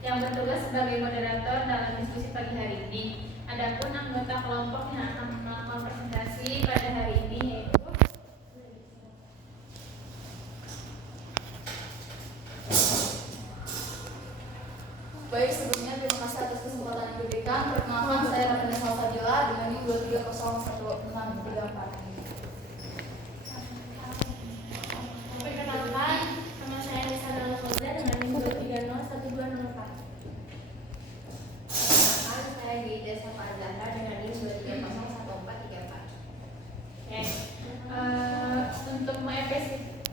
yang bertugas sebagai moderator dalam diskusi pagi hari ini. Adapun anggota kelompok yang akan melakukan presentasi pada hari ini yaitu baik, sebelumnya terima kasih atas kesempatan yang diberikan. Perkenalkan, saya Ramadhan Salsabila dengan NIM 23011634. Perkenalkan, nama saya Nisa Nala Fauza dengan NIM 23012014. Perkenalkan, saya Gida Safarzahra dengan NIM 23011434. Oke.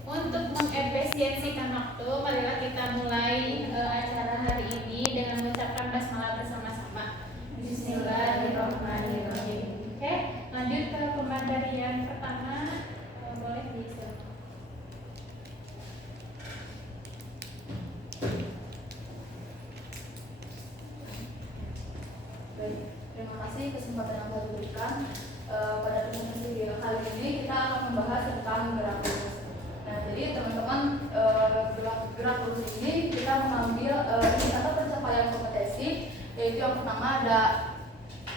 Untuk mengefisiensikan waktu, marilah kita mulai acara hari ini dengan mengucapkan basmalah bersama-sama. Bismillahirrahmanirrahim. Oke, lanjut ke pembandarian pertama. Boleh diisikan. Baik, terima kasih kesempatan yang telah diberikan. Pada presentasi kali ini kita akan membahas tentang gerak lurus. Nah, jadi teman-teman, gerak lurus ini kita mengambil indikator pencapaian kompetensi, yaitu yang pertama ada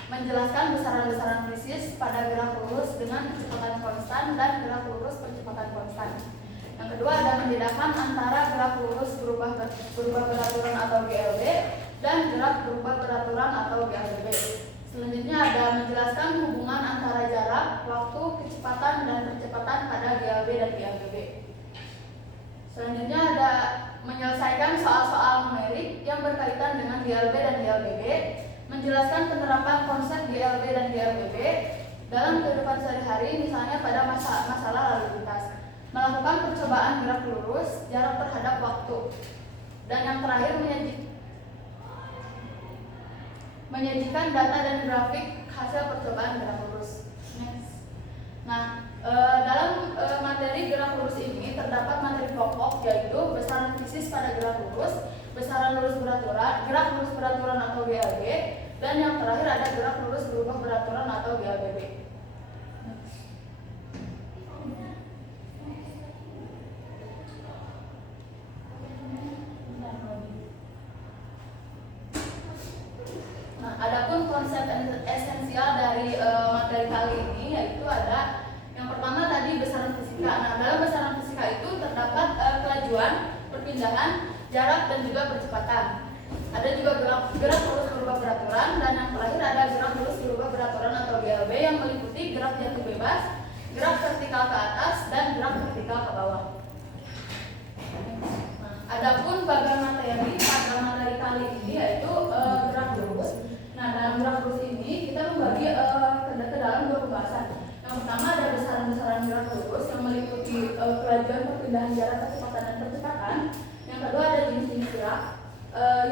menjelaskan besaran-besaran krisis pada gerak lurus dengan kecepatan konstan dan gerak lurus percepatan konstan. Yang kedua ada membedakan antara gerak lurus berubah beraturan atau GLB dan gerak berubah beraturan atau GLB. Selanjutnya ada menjelaskan hubungan antara jarak, waktu, kecepatan, dan percepatan pada GLB dan GLBB. Selanjutnya ada menyelesaikan soal-soal numerik yang berkaitan dengan GLB dan GLBB, menjelaskan penerapan konsep GLB dan GLBB dalam kehidupan sehari-hari, misalnya pada masalah lalu lintas, melakukan percobaan gerak lurus, jarak terhadap waktu, dan yang terakhir menyajikan data dan grafik hasil percobaan gerak lurus. Next. Nah, dalam materi gerak lurus ini terdapat materi pokok, yaitu besaran fisis pada gerak lurus, besaran lurus beraturan, gerak lurus beraturan atau GLB, dan yang terakhir ada gerak lurus berubah beraturan atau GLBB. Nah, adapun konsep esensial dari materi kali ini yaitu ada yang pertama tadi besaran fisika. Nah, dalam besaran fisika itu terdapat kelajuan, perpindahan, jarak, dan juga percepatan. Ada juga gerak lurus berubah beraturan, dan yang terakhir ada gerak lurus berubah beraturan atau GLB yang meliputi gerak jatuh bebas, gerak vertikal ke atas, dan gerak vertikal ke bawah. Nah, adapun bagian materi pada materi kali ini yaitu gerak lurus. Nah, dalam gerak lurus ini kita membagi ke dalam dua pembahasan. Yang pertama ada besaran-besaran gerak lurus yang meliputi kelajuan, perpindahan jarak, kecepatan, dan percepatan. Yang kedua ada jenis-jenis gerak,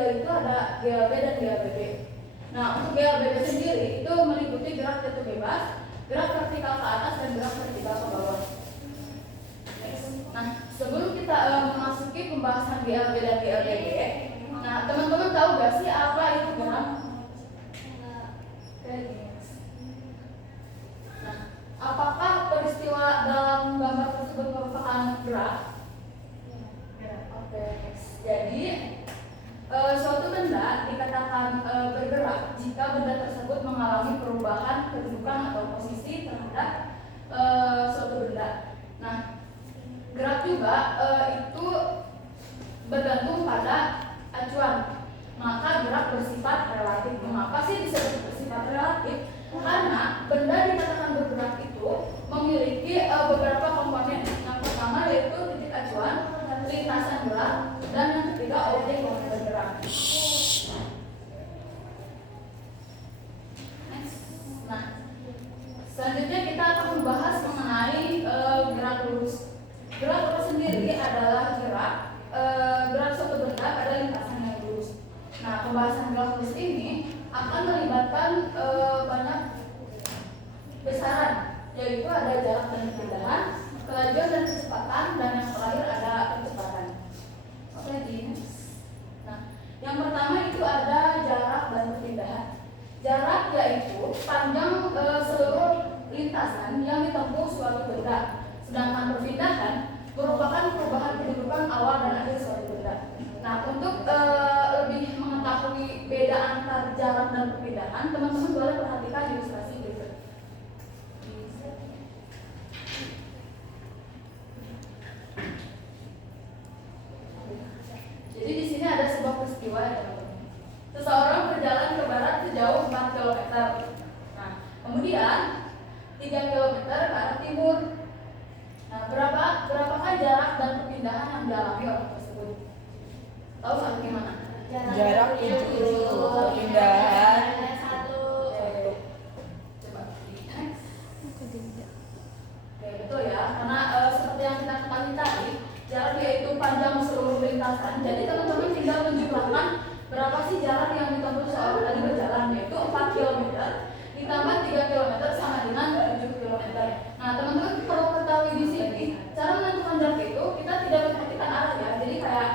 yaitu ada GLB dan GLBB. Nah, untuk GLBB sendiri itu meliputi gerak jatuh bebas, gerak vertikal ke atas, dan gerak vertikal ke bawah. Nah, sebelum kita memasuki pembahasan GLB dan GLBB, nah teman-teman tahu gak sih apa itu gerak? Nah, apakah peristiwa dalam gambar tersebut merupakan gerak? Oke, jadi suatu benda dikatakan bergerak jika benda tersebut mengalami perubahan kedudukan atau posisi terhadap suatu benda. Nah, gerak juga itu bergantung pada acuan. Maka gerak bersifat relatif. Mengapa sih bisa bersifat relatif? Karena benda dikatakan bergerak itu memiliki beberapa komponen. Yang pertama yaitu titik acuan, lintasan gerak, dan yang ketiga objek yang bergerak. Nah, selanjutnya kita akan membahas mengenai gerak lurus. Gerak lurus sendiri adalah gerak suatu benda pada lintasan yang lurus. Nah, pembahasan gerak lurus ini akan melibatkan banyak besaran, yaitu ada jarak dan perpindahan, kelajuan dan kecepatan, dan yang terakhir ada percepatan. Oke, nah, yang pertama itu ada jarak dan perpindahan. Jarak yaitu panjang seluruh lintasan yang ditempuh suatu benda. Sedangkan perpindahan merupakan perubahan kedudukan awal dan akhir suatu benda. Nah, untuk lebih perjalanan, teman-teman boleh perhatikan ilustrasi berikut. Jadi di sini ada sebuah peristiwa ya teman-teman. Seseorang berjalan ke barat sejauh 4 km. Nah, kemudian 3 km ke arah timur. Nah, berapakah jarak dan perpindahan yang dialami orang tersebut? Tahu nggak gimana? Jarak 70, perpindahan Satu. Coba di next. Oke, betul ya, karena seperti yang kita ketahui tadi, jarak yaitu panjang seluruh lintasan. Jadi teman-teman tinggal menjumlahkan berapa sih jarak yang ditempuh seorang tadi berjalan, yaitu 4 km ditambah 3 km sama dengan 7 km. Nah, teman-teman perlu ketahui di sini, cara menentukan jarak itu kita tidak memperhatikan arah ya. Jadi kayak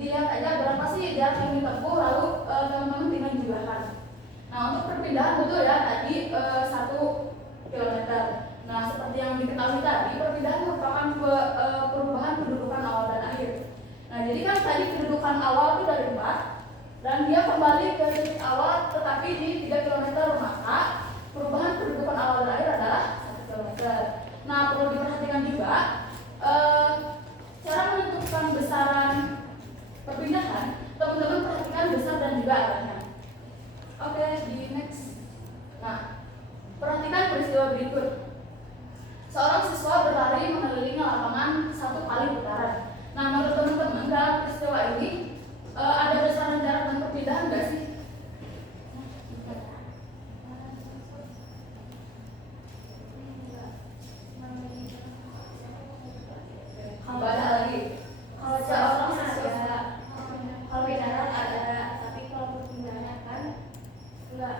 dilihat aja berapa sih jarak yang ditempuh, lalu teman-teman tinggal jumlahkan. Nah, untuk perpindahan betul ya tadi 1 km. Nah, seperti yang diketahui tadi, perpindahan merupakan perubahan kedudukan awal dan akhir. Nah, jadi kan tadi kedudukan awal itu dari 4 dan dia kembali ke titik awal tetapi di 3 km, maka perubahan kedudukan awal dan akhir adalah 1 km. Nah, perlu diperhatikan juga cara menentukan besaran perpindahan, teman-teman perhatikan besar dan juga arahnya. Oke, di next. Nah, perhatikan peristiwa berikut. Seorang siswa berlari mengelilingi lapangan 1 kali putaran. Nah, menurut teman-teman dalam peristiwa ini ada besaran jarak dan perpindahan nggak sih? Banyak lagi. Kalau Seorang jarak siswa ada, kalau jarak ada, tapi kalau perpindahannya kan enggak.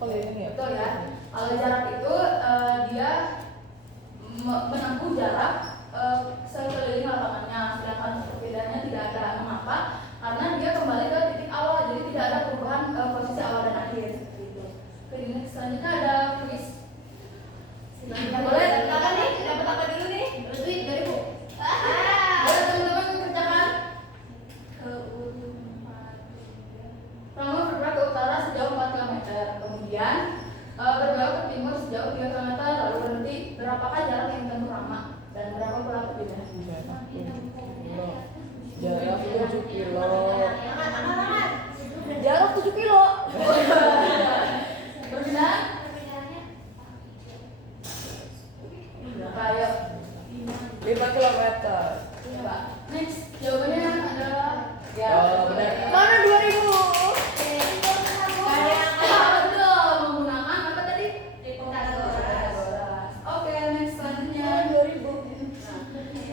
keliling ya. Betul ya. Kalau jarak itu dia menempuh jarak sekeliling lapangannya, sedangkan perbedaannya tidak ada. Mengapa? Karena dia kembali ke titik awal, jadi tidak ada perubahan posisi awal dan akhir seperti itu. Oke, selanjutnya ada quiz. Boleh kakak nih, dapat apa dulu nih? Duit 2000. Boleh teman-teman kerjakan. Kamu bergerak ke utara sejauh 4 km, kemudian berbelok ke timur sejauh 3 km, lalu berhenti. Berapakah jarak yang ditempuh Rama dan berapa pula perpindahan? Jarak 7 kilo. Jarak 7 kilo. Perpindahan? Berapa ya? 5 kilometer. Coba. Next, jawabannya adalah ya. Oh, benar. Mana 2000? Betul, menggunakan apa tadi? Oke, next selanjutnya 2000.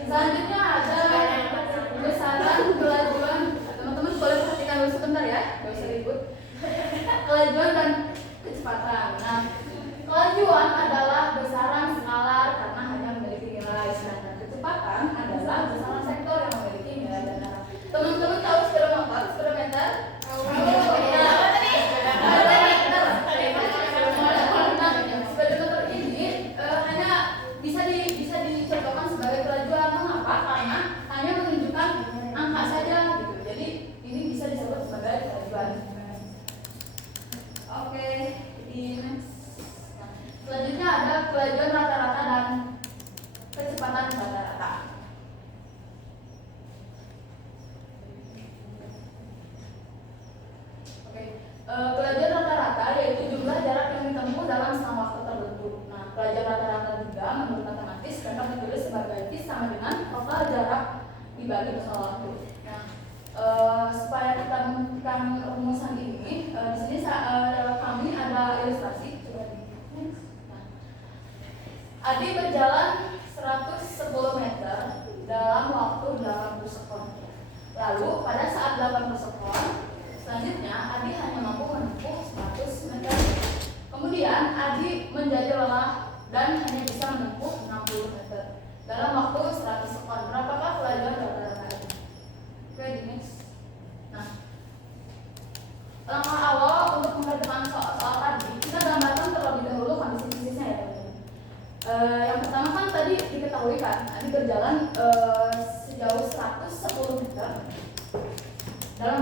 Selanjutnya ada besaran kelajuan. Teman-teman boleh perhatikan dulu sebentar ya, gak usah ribut. Kelajuan dan kecepatan. Nah, kelajuan adalah besaran skalar karena hanya memiliki nilai, sedangkan kecepatan adalah besaran sektor yang memiliki nilai dan arah. Teman-teman tahu sepeda motor, speedometer? Speedometer ini hanya bisa dicontohkan sebagai kelajuan. Mengapa? Karena hanya menunjukkan angka saja gitu. Jadi ini bisa disebut sebagai kelajuan. Oke, di next. Nah, selanjutnya ada kelajuan rata-rata dan kecepatan rata-rata. Oke, kelajuan rata-rata yaitu jumlah jarak yang ditempuh dalam selang waktu tertentu. Nah, kelajuan rata-rata juga menurut matematis dapat ditulis sebagai T sama dengan total jarak dibagi bersama waktu. Nah, supaya kita membuktikan rumusan ini, di sini kami ada ilustrasi. Coba di next. Nah, Adi berjalan 110 meter dalam waktu 80 sekon. Lalu pada saat 80 sekon, selanjutnya Adi hanya mampu menempuh 100 meter. Kemudian Adi menjadi lelah dan hanya bisa menempuh 60 meter dalam waktu 100 sekon. Berapakah kelajuan rata-rata Adi? Oke, di next. Nah, langkah awal untuk mengerjakan soal tadi, kita gambarkan terlebih dahulu kondisi fisiknya ya teman-teman. Yang pertama kan tadi diketahui kan, Adi berjalan sejauh 110 meter dalam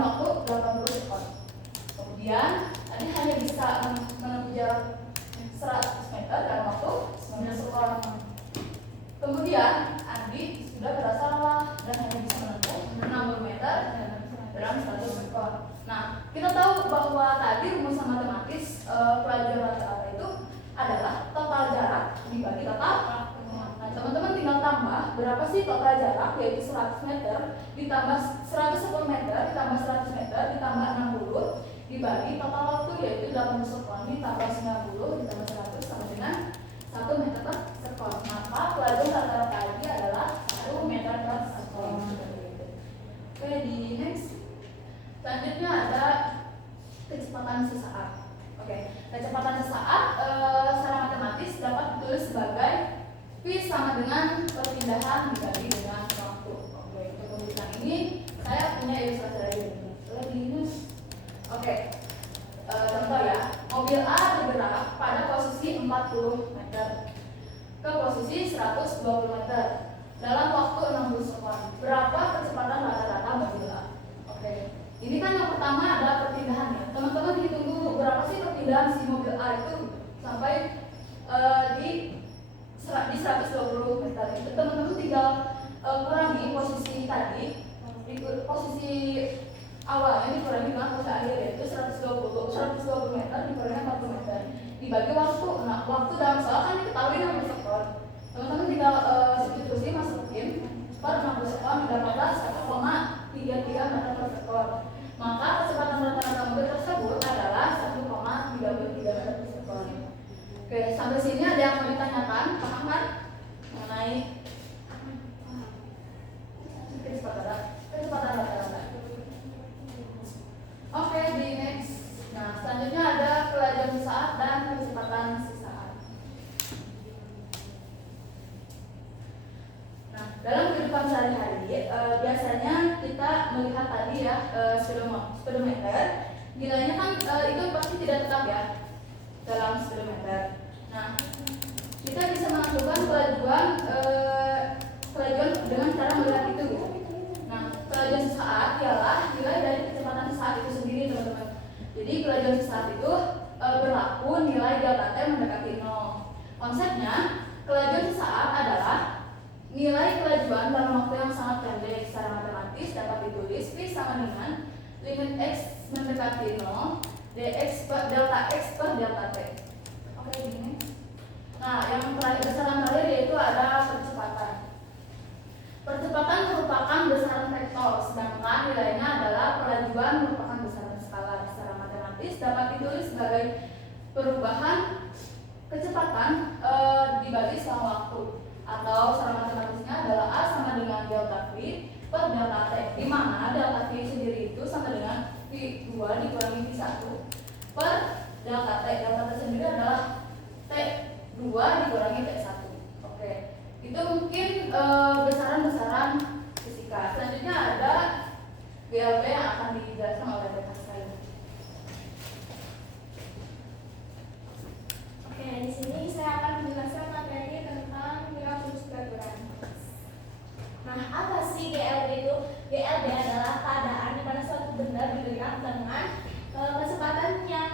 jarak yaitu 100 meter ditambah 110 meter ditambah 100 meter ditambah 60 dibagi total waktu yaitu 80 sekon ditambah 90 ditambah 100 sama dengan 1 meter per sekon. Maka pelajaran rata-rata tadi adalah 1 meter per sekon. Oke, di next. Selanjutnya ada kecepatan sesaat. Oke, kecepatan sesaat secara matematis dapat ditulis sebagai V sama dengan perpindahan dibagi dengan waktu. Oke, untuk pembukaan ini saya punya ilustrasi lagi. Oke, contoh ya, mobil A bergerak pada posisi 40 meter ke posisi 120 meter dalam waktu 60 sekon. Berapa kecepatan rata-rata mobil A? Oke, ini kan yang pertama adalah perpindahan ya. Teman-teman hitung dulu berapa sih perpindahan si mobil A itu sampai di 120 meter. Itu teman-teman tinggal kurangi posisi tadi, di posisi awalnya dikurangi dengan posisi akhir yaitu 120 meter dikurangi 40 meter dibagi waktu. Nah, waktu dalam soal kan diketahui 60 sekon. Teman-teman tinggal substitusi masukin per 60 sekon mendapatkan 1,33 meter per sekon. Maka kecepatan rata-rata mobil tersebut adalah 1,33 meter per sekon. Oke, sampai sini ada yang mau ditanyakan? Paham kan mengenai kecepatan rata-rata? Oke, di next. Nah, selanjutnya ada kelajuan sesaat dan kecepatan sesaat. Nah, dalam kehidupan sehari-hari biasanya kita melihat tadi ya speedometer. Nilainya kan itu pasti tidak tetap ya dalam speedometer. Nah, kita bisa melakukan kelajuan dengan cara melihat itu. Nah, kelajuan sesaat ialah nilai dari kecepatan sesaat itu sendiri, teman-teman. Jadi kelajuan sesaat itu berlaku nilai delta t mendekati 0. Konsepnya, kelajuan sesaat adalah nilai kelajuan dalam waktu yang sangat pendek. Secara matematis dapat ditulis V sama dengan limit x mendekati 0 dx per delta x per delta t. Oke, ini. Nah, yang terakhir, besaran terakhir yaitu ada percepatan. Percepatan merupakan besaran vektor, sedangkan nilainya adalah pelajuan merupakan besaran skalar. Secara matematis dapat ditulis sebagai perubahan kecepatan dibagi selang waktu, atau secara matematisnya adalah A sama dengan delta V per delta T, di mana delta V sendiri itu sama dengan V2 dikurangi V1 per delta T. Delta T sendiri adalah T2 dikurangi T1. Oke, itu mungkin besaran-besaran fisika. Selanjutnya ada BLB yang akan dijelaskan oleh rekan saya. Oke, di sini saya akan menjelaskan materi tentang gravus peraturan. Nah, apa sih GLB itu? GLB adalah keadaan di mana suatu benda bergerak dengan kecepatan yang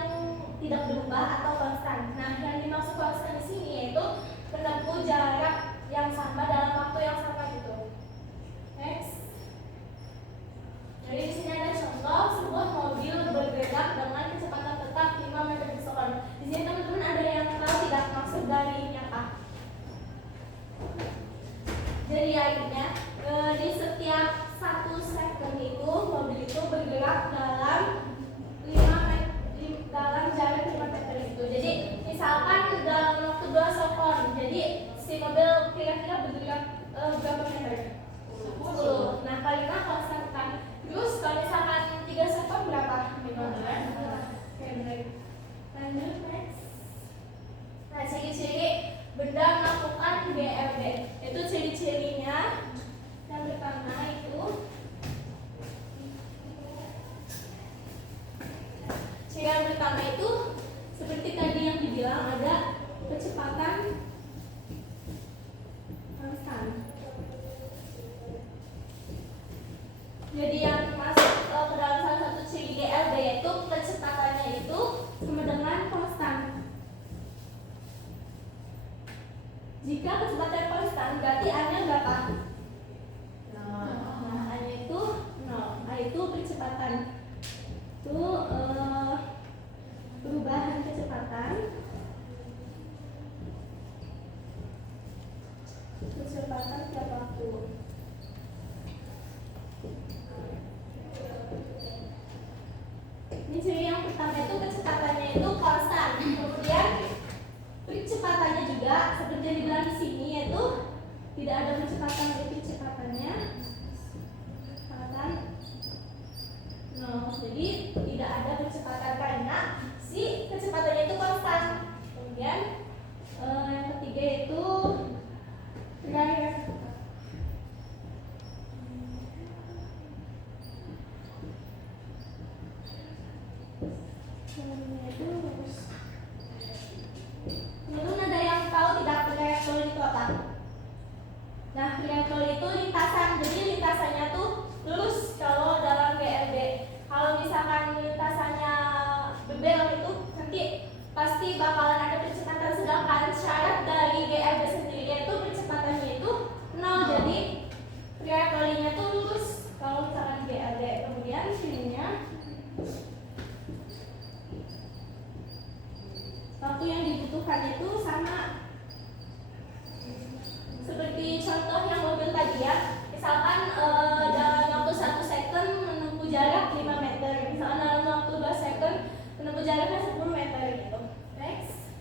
tidak berubah atau konstan. Nah, yang dimaksud konstan di sini yaitu menempuh jarak yang sama dalam waktu yang sama gitu. Next. Jadi di sini ada contoh sebuah mobil bergerak dengan kecepatan tetap 5 meter per sekon. Di sini teman-teman ada yang tahu tidak maksud dari ini apa? Jadi akhirnya di setiap 1 second itu mobil itu bergerak dalam dalam jarak 5 meter itu. Jadi misalkan dalam waktu 2 sekon, jadi si mobil kira-kira bergerak berapa meter? 10. Nah, kalimat konstan kan. Terus kalau misalkan 3 sekon berapa? 15. Oke, baik. Lanjut next. Nah, ciri-ciri benda melakukan GLB. Itu ciri-cirinya yang pertama itu ciri yang pertama itu seperti tadi yang dibilang ada kecepatan konstan. Jadi yang masuk ke dalam salah satu ciri GLB yaitu kecepatannya itu sama dengan konstan. Jika kecepatan konstan berarti A-nya berapa? Nah, A-nya itu 0. A itu kecepatan. Itu perubahan kecepatan tiap waktu. Ini itu lurus. Menurut ada yang tahu tidak proyektil itu apa? Nah, proyektil itu lintasan. Jadi lintasannya tuh lurus kalau dalam GLD. Kalau misalkan lintasannya berbelok itu nanti pasti bakalan ada percepatan, sedangkan syarat dari GLD sendiri itu percepatannya itu 0. Jadi proyektilinya tuh lurus kalau misalkan GLD. Kemudian sininya waktu yang dibutuhkan itu sama seperti contoh yang mobil tadi ya. Misalkan dalam waktu 1 second menempuh jarak 5 meter, misalkan dalam waktu 2 second menempuh jaraknya 10 meter gitu. Next.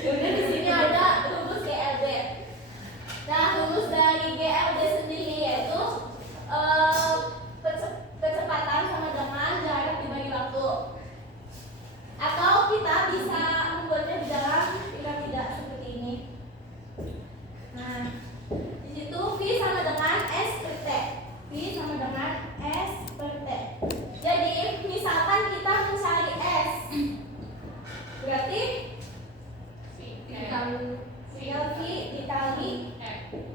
Kemudian di sini ada rumus GLD. Nah, rumus dari GLD sendiri yaitu kecepatan sama dengan jarak dibagi waktu. Atau kita bisa membuatnya di dalam piramida seperti ini. Nah, di situ V sama dengan S per T. V sama dengan S per T. Jadi, misalkan kita mencari S, berarti tinggal V dikali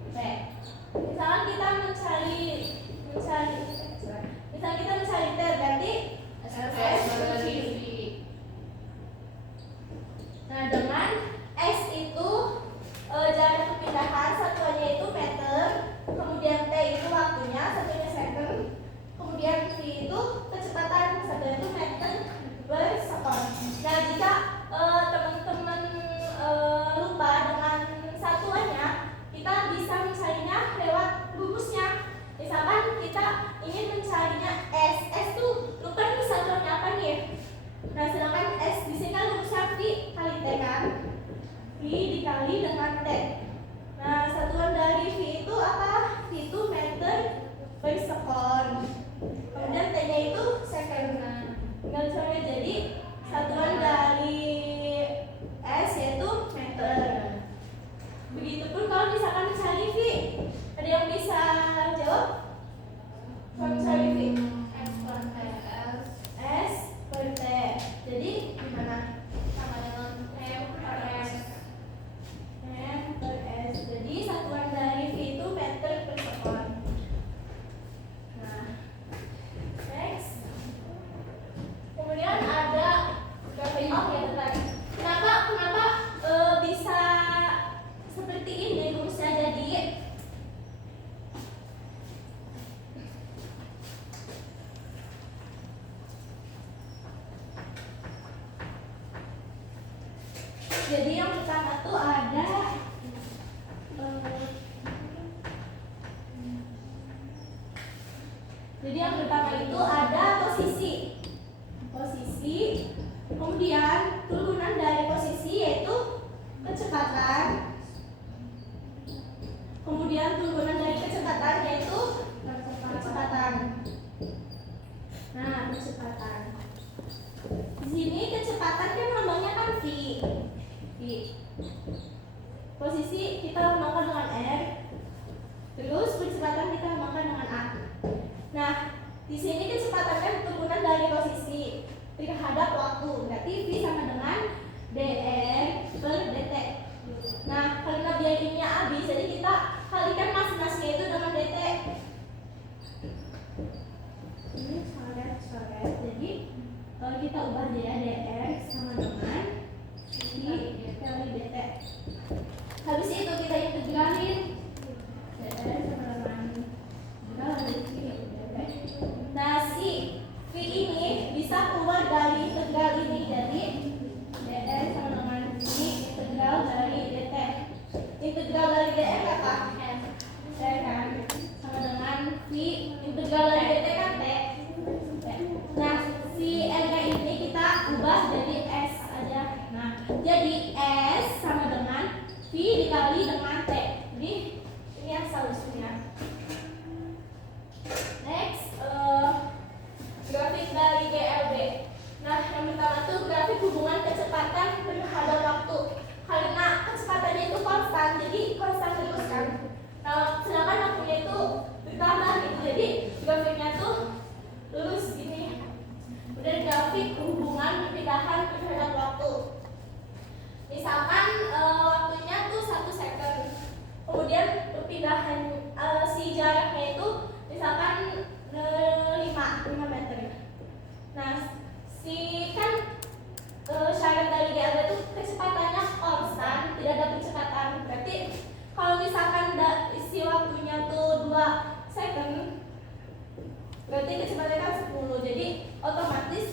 T. Misalkan kita mencari T, berarti S per V. Nah, dengan S itu jarak kepindahan, satuannya itu meter, kemudian T itu waktunya, satunya second, kemudian V itu kecepatan, satunya itu meter per second. Nah, jika teman-teman lupa dengan satuannya, kita bisa mencarinya lewat rumusnya. Misalkan kita ingin mencarinya S tuh lupa nih satuannya apa nih? Nah, sedangkan S di sini kan rumusnya V kali T kan? V dikali dengan T. Nah, satuan dari V itu apa? V itu meter per second. Kemudian T-nya itu second. Tinggal misalnya jadi satuan dari S yaitu meter. Begitupun kalau misalkan mencari V. Ada yang bisa jawab? Kalau mencari V? S per T. Jadi gimana? Sama dengan M per S. M per S. Jadi satuan dari V itu meter per second. Nah, next. Kemudian ada grafik. Oh ya benar. Kenapa bisa seperti ini rumusnya? Jadi yang pertama tuh ada jadi yang pertama itu ada posisi, kemudian turunan dari posisi yaitu kecepatan, kemudian turunan dari kecepatan yaitu kecepatan. Nah, kecepatan. Di sini kecepatan kan lambangnya kan V. Posisi kita lambangkan dengan R. Terus kecepatan kita lambangkan dengan A. Nah, di sini kecepatan kan turunan dari posisi terhadap waktu. Berarti V sama dengan dr per dt. Nah, karena dia ininya AB, jadi kita kalikan mas-masnya itu dengan dt. Ini coret. Jadi kalau kita ubah dia dr sama dengan V kali dt. Habis itu kita integralin dr sama dengan integral dari V dt. Nah, si V ini bisa keluar dari integral ini, jadi dr sama dengan V integral dari dt. Integral dari dr apa? T kan, sama dengan V integral dari dt kan T. Nah, si R ini kita ubah jadi S aja. Nah, jadi S sama dengan V dikali dengan T. Jadi ini yang solusinya. Next, grafik dari GLB. Nah, yang pertama tuh grafik hubungan kecepatan terhadap waktu. Karena kecepatannya itu konstan, jadi konstan terus kan. Nah, sedangkan waktunya itu bertambah gitu. Jadi grafik berarti kecepatannya kan 10. Jadi otomatis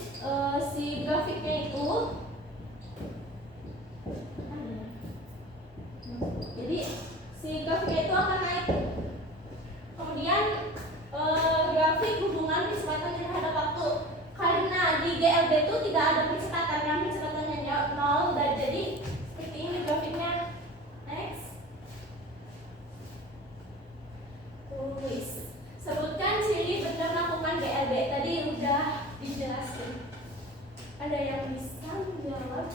si grafiknya itu akan naik. Kemudian grafik hubungan kecepatan terhadap waktu. Karena di GLB itu tidak ada kecepatan, yang kecepatannya 0, dan jadi seperti ini grafiknya. Next. Tulis. Sebutkan ciri benar melakukan GLB. Tadi udah dijelaskan. Ada yang bisa menjawab?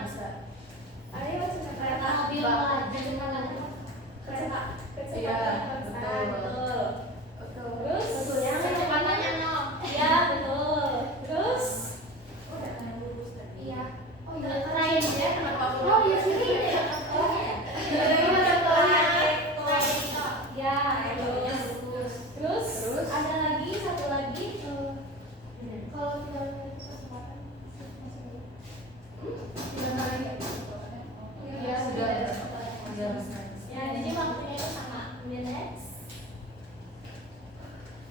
Bisa. Ayo kereta Mobil kecepatan. kereta Iya, kecepatan. betul. Betul. Terus Yang kecepatannya 0. ya betul. Terus Iya. Oh Iya, iya, lain ya kenapa? Oh, iya, sini. Oh iya. ya terus. Terus Terus? ada lagi satu lagi. Kalau tidak ada kesempatan Iya, sudah. Ya, jadi waktunya itu sama. Minutes.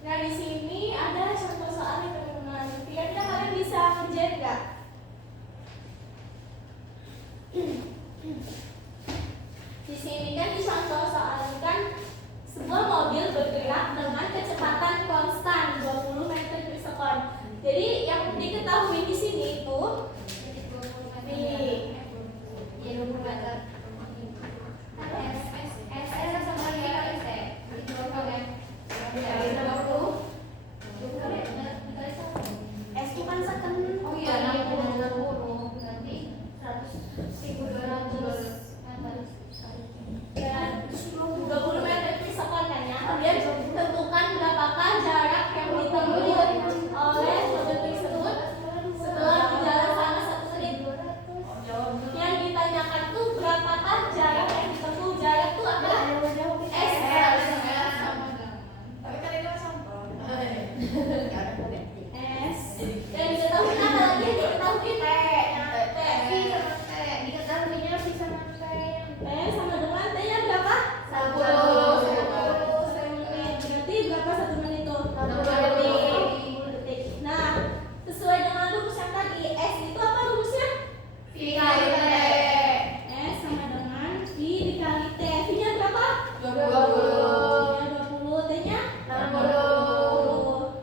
Nah, di sini ada contoh soal yang teman-teman. Kira-kira kalian bisa kerjain nggak? Di sini kan di contoh soal ini kan sebuah mobil bergerak dengan kecepatan konstan 20 meter per sekon. Jadi yang diketahui di sini itu nih. S itu kan second. Oh iya, 60 berarti 100.200 meter. Dan 20 meter per sekon kan ya. Kemudian tentukan berapakah jarak yang ditempuh oleh mobil tersebut setelah berjalan selama 1 menit. Yang ditanyakan tuh berapakah jarak yang ditempuh. Jarak tuh apa? S. Tapi kan itu sampel. S. Dan diketahui apa lagi? Diketahui T. Diketahuinya bisa sampai T sama dengan T-nya berapa? 60. 1 menit. Berarti berapa 1 menit tuh? 60 detik. Nah, sesuai dengan rumus yang tadi, S itu apa rumusnya? S sama dengan V dikali T. V-nya berapa? 20. V-nya 20, T-nya 60.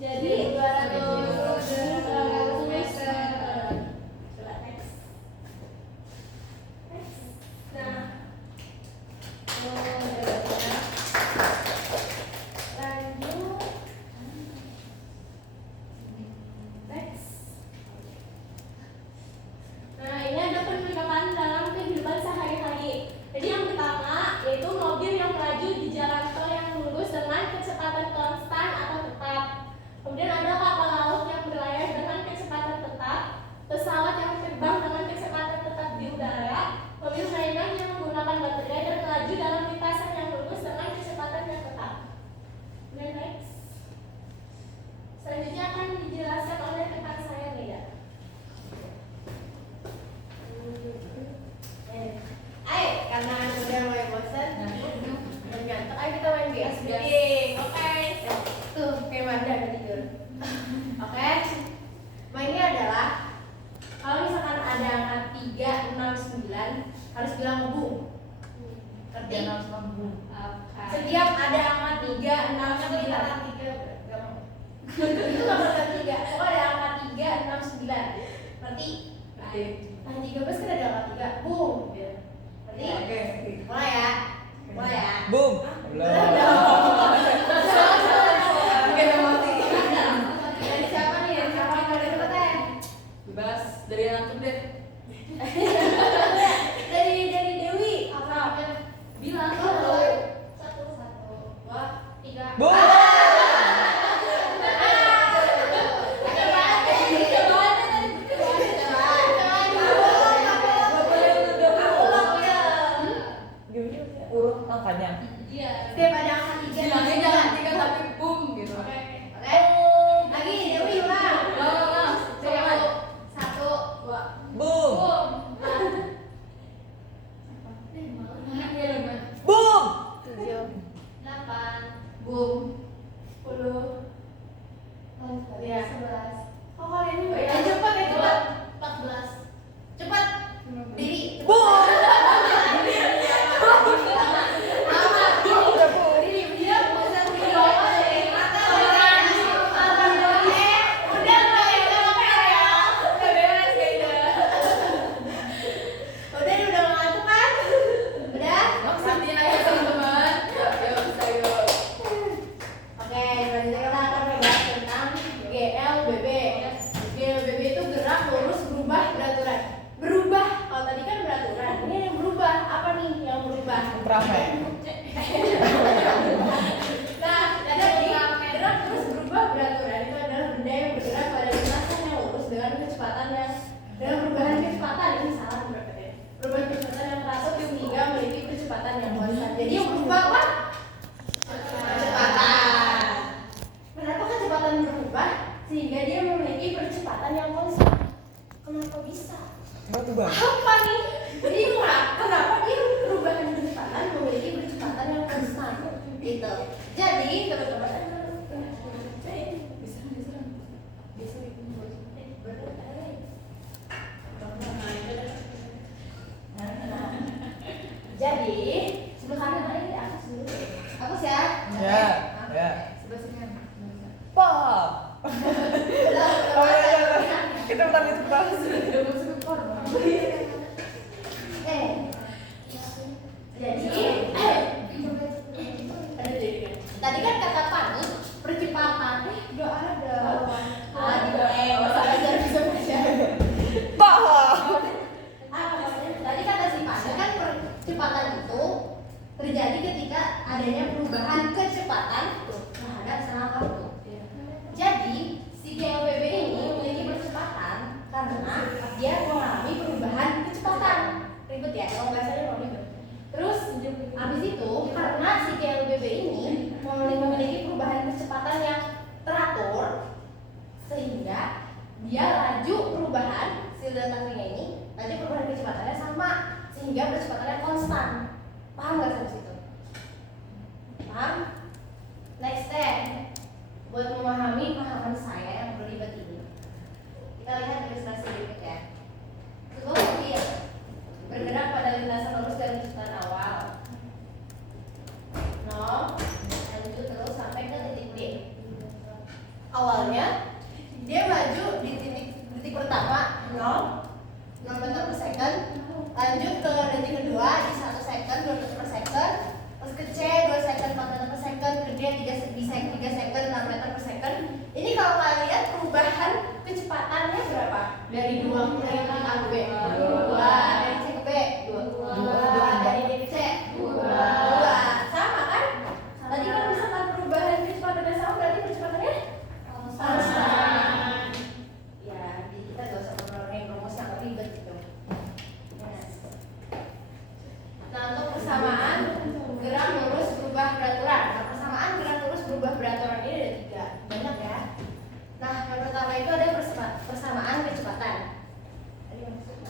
Jadi 200 meter. Coba next. Next. Nah, lanjut. Next. Nah, ini ada penerapan dalam kehidupan sehari-hari. Jadi yang pertama yaitu mobil yang melaju di jalan tol yang lurus dengan kecepatan konstan atau tetap. Kemudian ada kapal laut yang berlayar dengan kecepatan tetap, pesawat yang terbang dengan kecepatan tetap di udara, mobil mainan yang menggunakan baterai dan melaju dalam lintasan yang lurus dengan kecepatan yang tetap. Kemudian next. Selanjutnya akan dijelaskan oleh rekan saya Meda. Ayo, karena udah mulai bosan dan ngantuk, ayo kita main GS. Oke. Tuh, kayak Manda udah tidur. Oke. Mainnya adalah kalau misalkan ada angka 3, 6, 9 harus bilang boom. Ngerti? Setiap ada angka 3, 6, 9 itu nggak berkat 3. Oh, ada angka 3, 6, 9. Ngerti? Nah, 13 kan ada angka 3. Boom. Ngerti? Oke. Mulai ya. Mulai ya. Boom. Oke, udah mati. Dari siapa nih? Dari siapa yang paling cepetan? Bebas dari yang ngantuk deh. Dari Dewi. Apa? Bilang Satu. Wah. 3. Boom. Gimana urut angkanya? Iya. Setiap ada angka Bum. 10. Iya. 11. Oh kalian ini Iya. cepat ya cepat. 14. Cepat. Diri. Diri dia bisa diri bawah dari mata. Udah beres kayaknya. Udah ngantuk kan? Udah? Latihan aja teman-teman. Yuk, bisa yuk. Oke, selanjutnya kita akan membahas tentang GLBB. GLBB itu gerak lurus berubah beraturan. Berubah. Kalau tadi kan beraturan, ini yang berubah. Apa nih yang berubah? Ultraman. Nah, jadi gerak terus berubah beraturan itu adalah benda yang bergerak pada lintasan yang lurus dengan kecepatan yang dengan perubahan kecepatan ini salah berarti ya. Perubahan kecepatan yang teratur sehingga memiliki kecepatan yang konstan. Jadi yang berubah apa? Kecepatan. Kenapa kecepatan berubah? Sehingga dia memiliki percepatan yang konstan. Kenapa bisa? Batu bang. Apa nih? Bingung lah. Kenapa dia perubahan kecepatan memiliki percepatan yang konstan? Gitu. Jadi teman-teman jadi sebelah kanan mana ini atas dulu. Atas ya. Ya, ya. Sebelah sini kan. Paham. Oh iya, iya. Kita pertama itu paham. Jadi tadi kan kata Pani percepatan Enggak ada. masa belajar bisa baca. Paham. Tadi kata si Pani kan percepatan itu terjadi ketika adanya perubahan kecepatan terhadap serangkaian waktu. Jadi si GLBB ini memiliki percepatan karena dia mengalami perubahan kecepatan. Ribet ya, kalau nggak salah mau ribet. Terus habis itu karena si GLBB ini memiliki perubahan kecepatan yang teratur sehingga dia laju perubahan si letaknya ini laju perubahan kecepatannya sama sehingga percepatannya konstan. Paham nggak sampai situ? Paham? Next step buat memahami pahaman saya yang berlibat ini. Kita lihat ilustrasi berikut ya. Sebuah mobil bergerak pada lintasan lurus dari kecepatan awal 0, lanjut terus sampai ke titik B. Awalnya dia maju di titik pertama 0 meter per second, lanjut ke detik kedua di 1 second 2 meter per second, terus ke C 2 second 4 meter per second, ke D 3 second 6 meter per second. Ini kalau kalian lihat perubahan kecepatannya berapa? Dari 2 ke B 2, dari C ke B 2, dari D ke C 2. Sama kan? Tadi kan misalkan perubahan kecepatannya sama berarti percepatannya konstan. Ya, jadi kita gak usah mengulangi rumus yang ribet gitu. Nah, untuk persamaan gerak lurus berubah beraturan. Nah, persamaan gerak lurus berubah beraturan ini ada 3, banyak ya. Nah, yang pertama itu ada persamaan kecepatan. Tadi maksudnya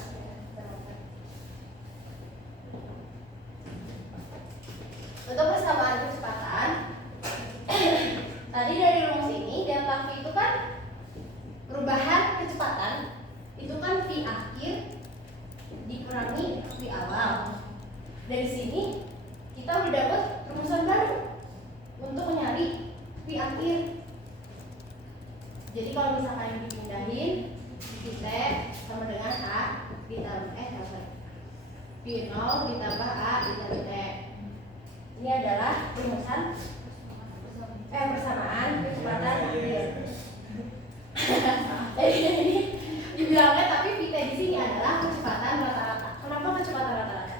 untuk persamaan kecepatan, tadi dari rumus ini delta V itu kan perubahan kecepatan itu kan V akhir dikurangi V awal. Dari sini kita udah dapat rumusan baru untuk mencari V akhir. Jadi kalau misalkan dipindahin V sama dengan A ditambah V0 ditambah A ditambah T. Ini adalah rumusan persamaan kecepatan akhir. Jadi dibilangnya tapi VT di sini adalah kecepatan rata-rata. Kenapa kecepatan rata-rata?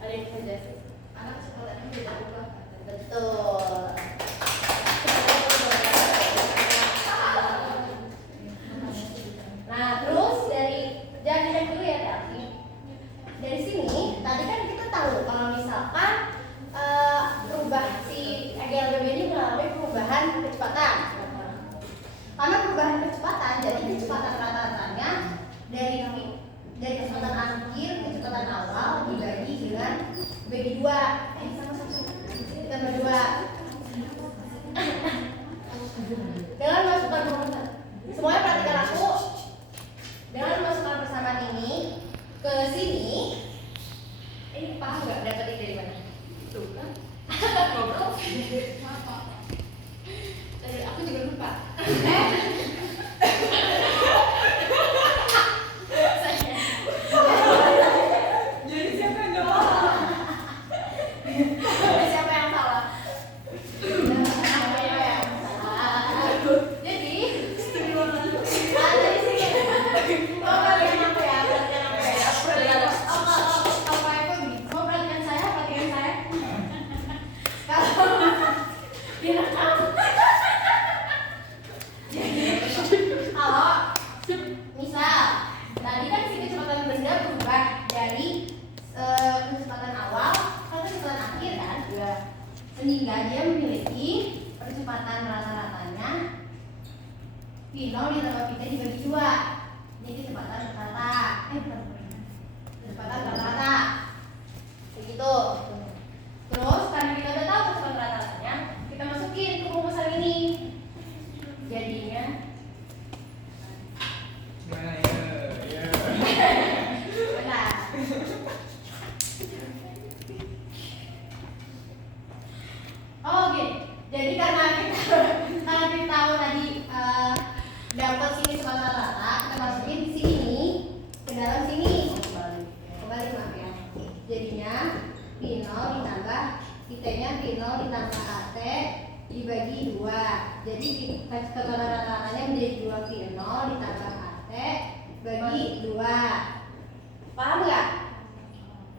Ada yang bisa jelasin? Karena kecepatannya beda-beda. Betul. Nah, terus jangan dicek dulu ya tadi. Dari sini, tadi kan kita tahu kalau misalkan Aku juga lupa. Jadi siapa yang nggak paham? Siapa yang salah? Siapa yang salah? Jadi, dari sini. Oh, perhatian aku ya, perhatian aku ya. Kalau Pak Eko gini, mau perhatian saya, perhatian saya. Kalau direkam. Jadi, kalau misal tadi kan si kecepatan benda berubah dari kecepatan awal ke kecepatan akhir kan, sehingga dia memiliki percepatan rata-ratanya V0 ditambah VT dibagi 2. Jadi kecepatan rata-rata. Kecepatan rata-rata. Begitu. Terus karena kita udah tahu kecepatan rata-ratanya, kita masukin ke rumusan ini. Jadinya Gimana ya? benar. Oh gini, jadi karena kita tahu tadi dapat sini kecepatan rata, kita masukin di sini ke dalam sini. Kembali maaf ya. Jadinya V0 ditambah VT-nya V0 ditambah AT dibagi 2. Jadi kecepatan rata-ratanya menjadi 2 V0 ditambah AT bagi 2. Paham nggak?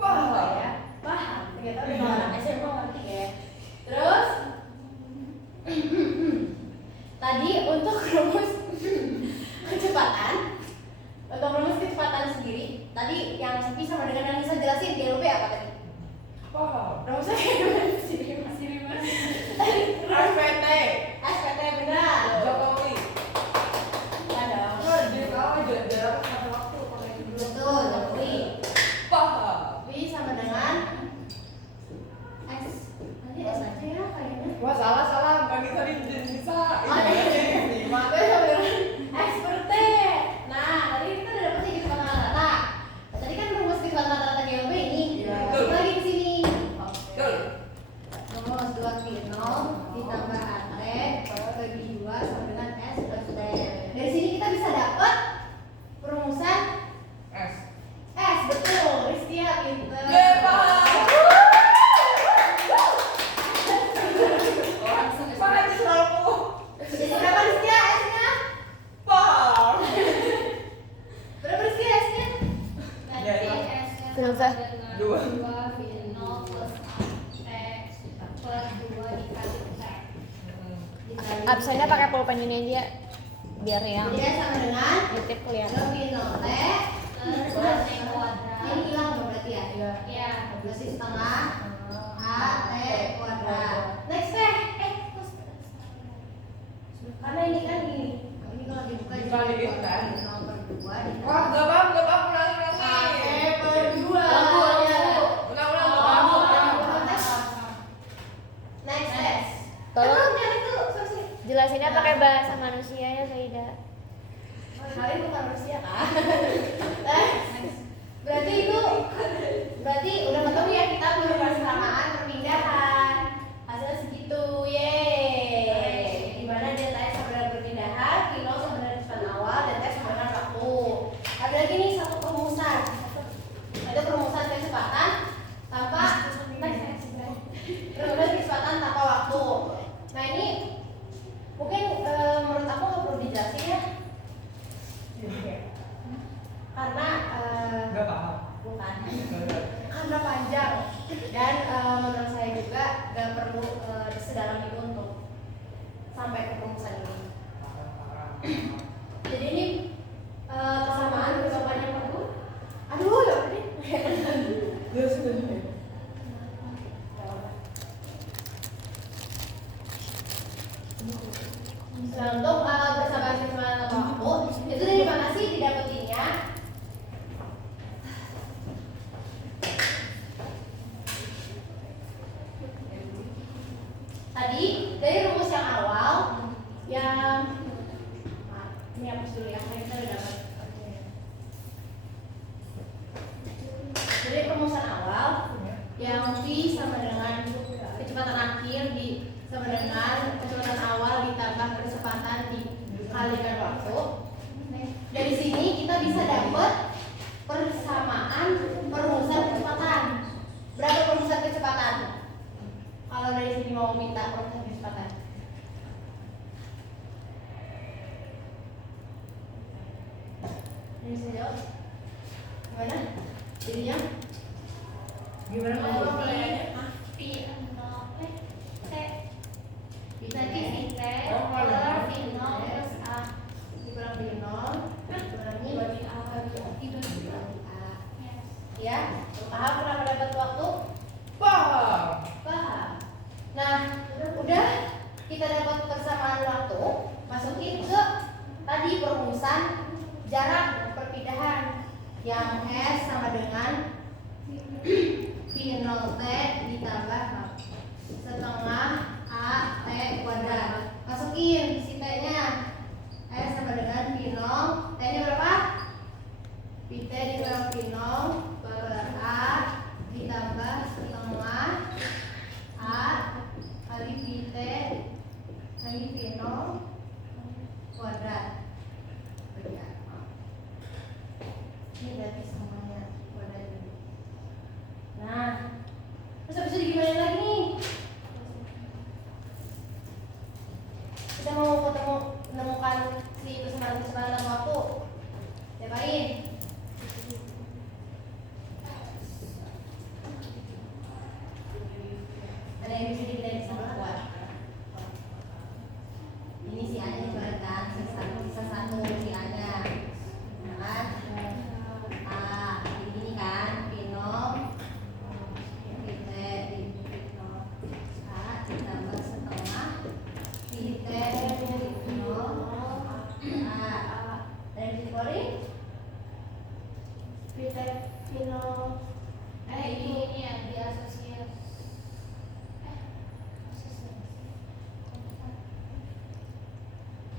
Paham. Ya? Paham. Ternyata udah anak SMA ngerti ya. Terus tadi untuk rumus kecepatan, sendiri, tadi yang sepi sama dengan yang bisa jelasin dia lupa apa tadi? Paham. Rumusnya kayak gimana sih? SPT. SPT benar. Jokowi. Ya dong. Oh, dia tahu aja jarak satu waktu pakai itu. Betul, Jokowi. Paham. V sama dengan S. Nanti S aja ya kayaknya. Wah, salah. Nggak bisa bisa. Oh, Ini V sama dengan X per T. Nah, tadi kita udah dapet nih kecepatan rata. Nah, tadi kan rumus kecepatan rata GLB ini. Iya. Masuk lagi ke sini. Betul. Rumus 2V0 ditambah AT bagi 2 sama dengan S plus T. Dari sini kita bisa dapat perumusan S. S. Betul, Rizkia pinter. Paham. Mana aja selalu. Jadi berapa Rizkia S-nya? Paham. Berapa Rizkia S-nya? Nanti Ya, ya. S-nya Berapa? sama dengan Dua. 2V0 plus AT plus 2 dikali T. Absennya pakai pulpen ini aja biar yang Jadi S sama dengan nitip kelihatan. 2V0 T Plus T kuadrat. ini hilang dong berarti ya? Ya. Berarti setengah AT kuadrat. Next teh. Terus karena ini kan ini kalau dibuka Dibalikin kan? 0 per 2 Wah, nggak paham. Ulangi. AT per 2. Ulang. Next test. Tolong Jangan itu sini. jelasinnya pakai bahasa manusia ya, Saida. Kalian bukan manusia kan? Berarti udah ketemu ya kita persamaan perpindahan. Hasilnya segitu, yeay. Dimana delta x sama dengan perpindahan, V0 sama dengan kecepatan awal, dan T sama dengan waktu. Ada lagi nih satu perumusan. Ada perumusan kecepatan tanpa perumusan kecepatan tanpa waktu. Nah ini mungkin menurut aku nggak perlu dijelasin ya. Karena Nggak paham. bukan karena panjang dan menurut saya juga nggak perlu sedalam itu untuk sampai ke perumusan ini. Jadi ini kesamaan berapa perlu? Aduh ya udah deh. Ya sudah. Nah, untuk bersamaan kesamaan atau waktu itu dari mana sih didapetinnya? Tadi dari rumus yang awal yang ini hapus dulu ya, kita udah dapat. Dari rumusan awal yang V sama dengan kecepatan akhir kalikan waktu. Dari sini kita bisa dapat persamaan perumusan kecepatan. Berapa perumusan kecepatan? Kalau dari sini mau minta perumusan kecepatan. Ini saya jawab. Gimana? Jadinya? Gimana kalau pelayannya? Nanti si T Oh, per kalau si nol plus A. dikurang dari 0 dikurangi Bagi A bagi A. Itu dikurangi A. Yes. Ya, paham kenapa dapat waktu? Paham. Paham. Nah, udah kita dapat persamaan waktu, masukin ke tadi perumusan jarak perpindahan yang S sama dengan V0T ditambah setengah AT kuadrat. Masukin si T-nya. S sama dengan V0. T-nya berapa? VT dikurang V0 per A ditambah setengah A kali VT kali V0 kuadrat. Ini berarti semuanya kuadrat ini. Nah, terus habis itu gimana lagi nih? Kita mau menemukan si persamaan waktu. Cobain. Ada yang bisa dipilih sama kuat. Ini si A nya dibalikan, sisa satu si A nya. Nah, kan? A, ini kan, P0 VT V0 A ditambah setengah VT V0 A. Dari Polri VT V0 Ini ya di asosiasi.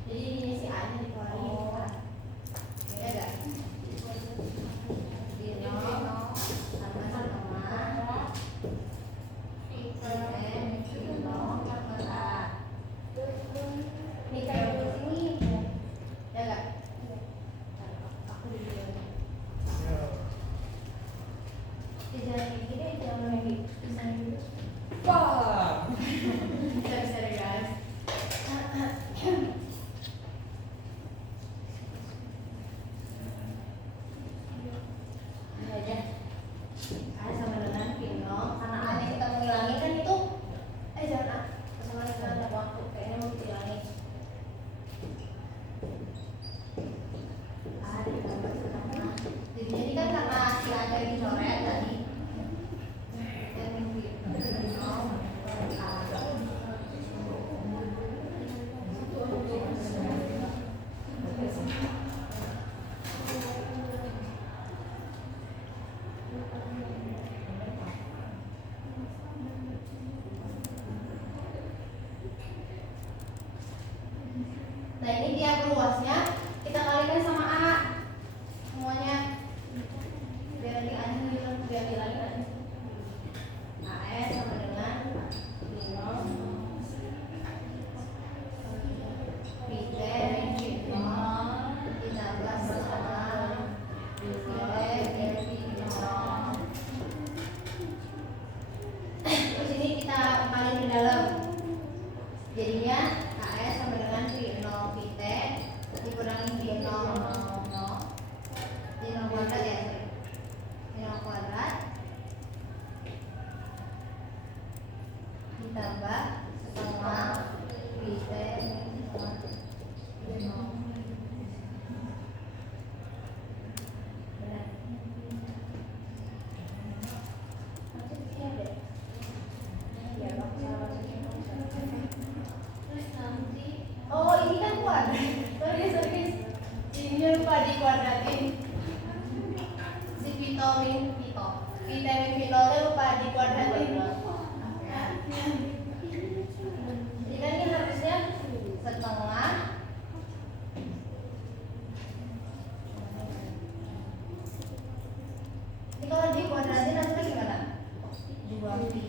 jadi ini si A nya dikeluarin. Beda gak? V0 sama setengah VT V0 per A. Ini kayak di sini. Ya gak? Aku di sini. Jangan kayak gini, jangan main gitu. Bisa gitu. Paham. Bisa deh guys. Ini aja. A sama dengan V0. Karena A nya kita mau ngilangin kan itu. Jangan A. Sama dengan ada waktu. Kayaknya mau dihilangin. A ditambah setengah. Jadi ini kan karena si A nya dicoret tadi. Dan V0 A. Nah ini tiap ruasnya kita kalikan sama A semuanya biar nanti A nya hilang, biar hilangin AS sama dengan 0 VT V0 ditambah setengah VT V0. Terus ini kita kaliin ke dalam, jadinya AS sama dengan V0 VT dikurangi V0 V0 kuadrat ya, V0 kuadrat ditambah setengah VT V0. Benar. Maksudnya deh. Ya, Terus nanti oh ini kan kuadrat. Sorry. Ini lupa dikuadratin. Si vitamin Vito lupa dikuadratin. Jadi kan ini harusnya setengah ini kalau dikuadratin hasilnya gimana? 2 pi.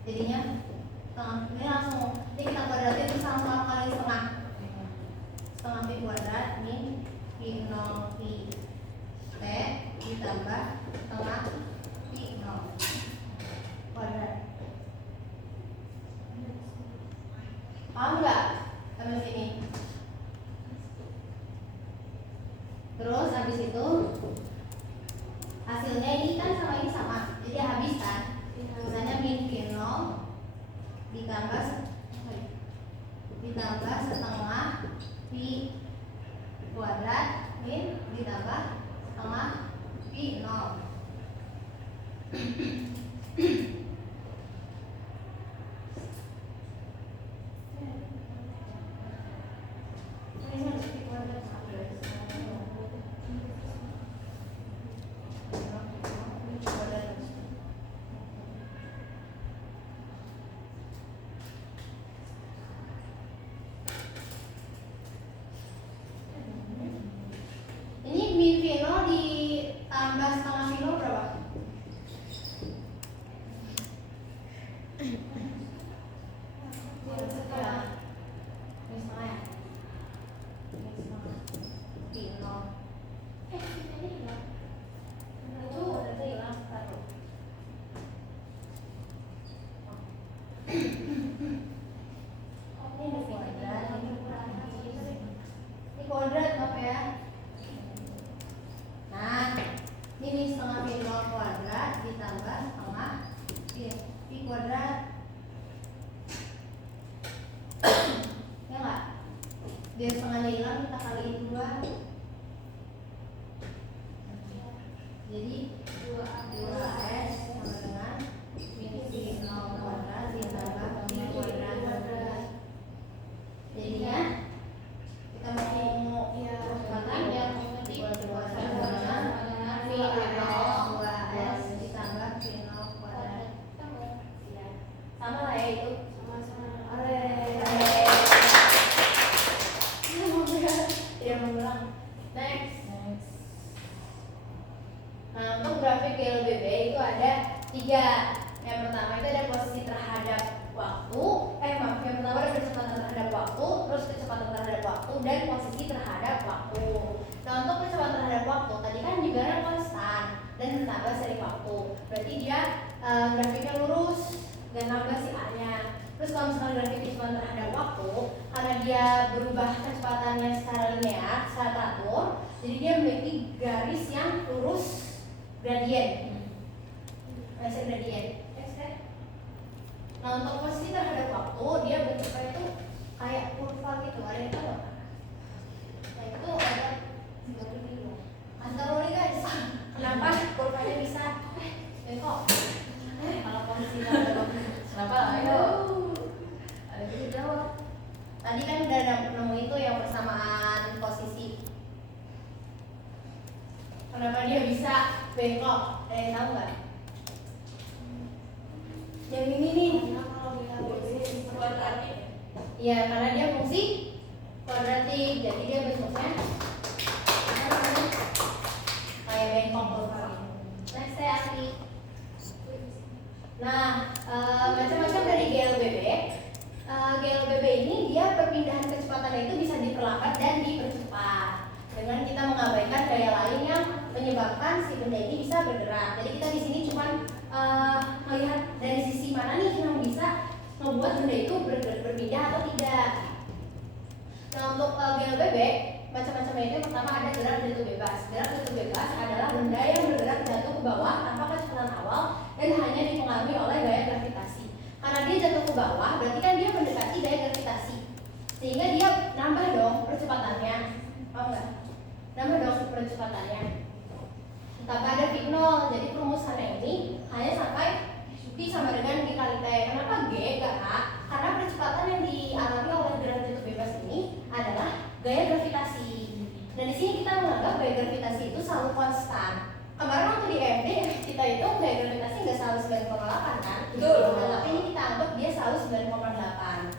Jadinya ini langsung ini kita kuadratin itu sama kali setengah pi kuadrat min pi 0 pi t ditambah setengah pi 0 kuadrat. Paham nggak sampai sini? Terus habis itu hasilnya ini kan sama ini sama, jadi habis kan? Misalnya min pi 0 ditambah setengah pi kuadrat min ditambah setengah pi 0. Ini min pi 0 ditambah setengah pi 0 berapa? Ini kuadrat maaf ya. Nah, ini setengah pi 0 kuadrat ditambah setengah pi kuadrat. Ya nggak? Biar setengahnya hilang kita kaliin 2. Jadi 2s sama dengan min pi 0 kuadrat ditambah pi kuadrat. Jadinya kita mau percepatan yang pi kuadrat sama dengan pi 0 2s ditambah pi 0 kuadrat. Sama lah ya itu. Tidak mengulang. Next. Nah, untuk grafik GLBB itu ada 3. Yang pertama itu ada posisi terhadap waktu. Yang pertama ada kecepatan terhadap waktu, terus kecepatan terhadap waktu, dan posisi terhadap waktu. Nah, untuk kecepatan terhadap waktu tadi kan juga ada konstan dan ditambah sering waktu. Berarti dia grafiknya lurus dan nambah si A-nya. Terus kalau misalkan grafik kecepatan terhadap waktu, karena dia berubah kecepatannya secara linear, secara teratur, jadi dia memiliki garis yang lurus gradien. Garis gradien. Nah, untuk posisi terhadap waktu, dia bentuknya itu kayak kurva gitu. Ada yang tahu nggak? Nah, itu ada antar guys. Kenapa kurvanya bisa bengkok? Kalau posisi terhadap waktu, kenapa? Ayo. Ada yang jawab. Tadi kan udah nemu itu yang persamaan posisi. Kenapa dia bisa bengkok? Ada yang tahu nggak? Yang ini nih. Iya, karena dia fungsi kuadratik, jadi dia bentuknya kayak bengkok kurva. Next saya Asli. Nah, macam-macam dari GLBB. GLBB ini dia perpindahan kecepatannya itu bisa diperlambat dan dipercepat dengan kita mengabaikan gaya lain yang menyebabkan si benda ini bisa bergerak. Jadi kita di sini cuma melihat dari sisi mana nih yang bisa membuat benda itu berpindah atau tidak. Nah, untuk GLBB macam-macamnya itu pertama ada gerak jatuh bebas. Gerak jatuh bebas adalah benda yang bergerak jatuh ke bawah tanpa kecepatan awal dan hanya dipengaruhi oleh gaya gravitasi. Karena dia jatuh ke bawah, berarti kan dia mendekati gaya gravitasi, sehingga dia nambah dong percepatannya. Paham nggak? Nambah dong percepatannya. Tanpa ada V0, jadi perumusannya ini hanya sampai V sama dengan G kali T. Kenapa G gak A? Karena percepatan yang dialami oleh gerak jatuh bebas ini adalah gaya gravitasi. Dan di sini kita menganggap gaya gravitasi itu selalu konstan. Kemarin waktu di FD kita itu gaya gravitasi nggak selalu 9,8 kan? Betul. Nah, tapi ini kita anggap dia selalu 9,8.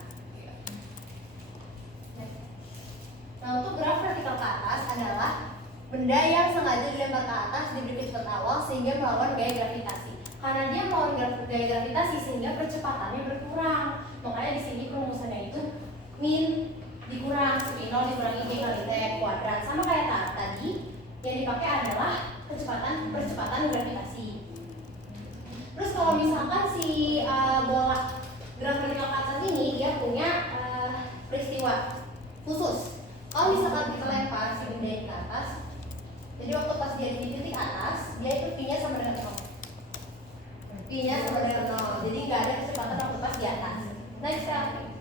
Nah, untuk graf vertikal ke atas adalah benda yang sengaja dilempar ke atas diberi kecepatan awal sehingga melawan gaya gravitasi. karena dia melawan gaya gravitasi sehingga percepatannya berkurang. Makanya di sini perumusannya itu min dikurang V0 dikurangi G kali T kuadrat. Sama kayak tadi, yang dipakai adalah percepatan gravitasi. Terus kalau misalkan si bola gerak vertikal ke atas ini dia punya peristiwa khusus. Kalau misalkan kita lempar si benda ini ke atas, jadi waktu pas dia di titik atas, dia itu P-nya sama dengan 0. P-nya sama dengan 0. Jadi nggak ada kecepatan waktu pas di atas. Next step.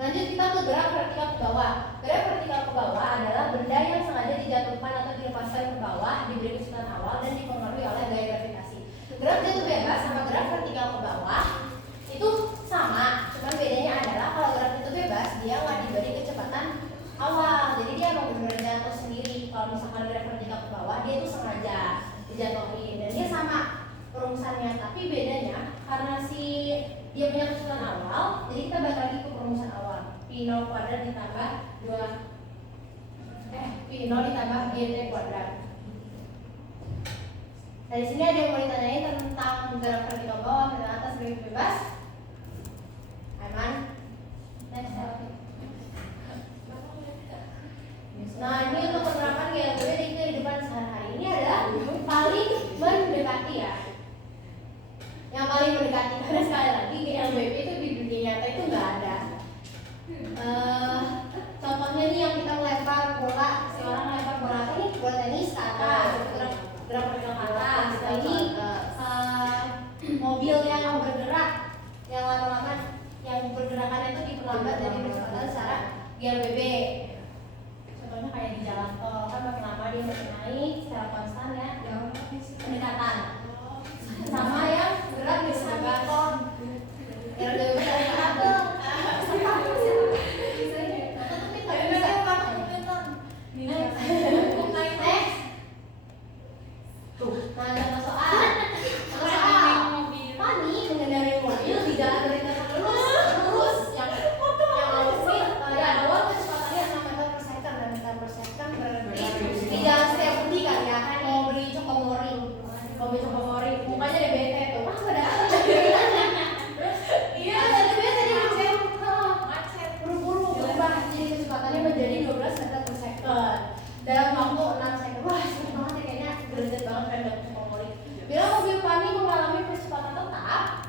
Lanjut kita ke gerak vertikal ke bawah. Gerak vertikal ke bawah adalah benda yang sengaja dijatuhkan atau dilepaskan ke bawah diberi kecepatan awal dan dipengaruhi oleh gaya gravitasi. Gerak jatuh bebas sama gerak vertikal ke bawah itu sama, cuman bedanya adalah kalau gerak jatuh bebas dia nggak diberi kecepatan awal, jadi dia emang benar-benar jatuh sendiri. Kalau misalkan gerak vertikal ke bawah dia itu sengaja dijatuhin dan dia sama perumusannya, tapi bedanya karena si dia punya kecepatan awal, jadi kita balik lagi ke perumusan awal. P0 kuadrat ditambah 2 P0 ditambah GT kuadrat. Dari sini ada yang mau ditanyain tentang gerak vertikal bawah dan atas gerak bebas? Aman? Next step. Nah, ini untuk penerapan GLB di kehidupan sehari-hari ini adalah paling mendekati ya. Yang paling mendekati karena sekali lagi GLBP itu di dunia nyata itu nggak ada. Contohnya nih yang kita melempar bola, si orang melempar bola apa nih? Bola tenis ke atas, gerak vertikal ke atas. Nah ini mobil yang bergerak, yang lama-lama yang pergerakannya itu diperlambat dan dipercepat secara GLBB. Contohnya kayak di jalan tol kan makin lama dia makin naik secara konstan ya. Pendekatan. Sama yang gerak di ton. GLBB kabel. Tuh, nah contoh soal Pani mengendarai mobil di jalan lintas lurus yang awal kecepatannya 6 meter per second dan meter per second berarti di jalan Setiabudi kan ya, kan mau beli Cokomori, mukanya ada bete tuh, mas pada iya tadi bete dia macet buru-buru berubah jadi kecepatannya menjadi 12 meter per second dalam waktu 6 second. Wah seneng banget ya, kayaknya greget banget kan dapet Cokomori. Bila mobil Pani mengalami percepatan tetap,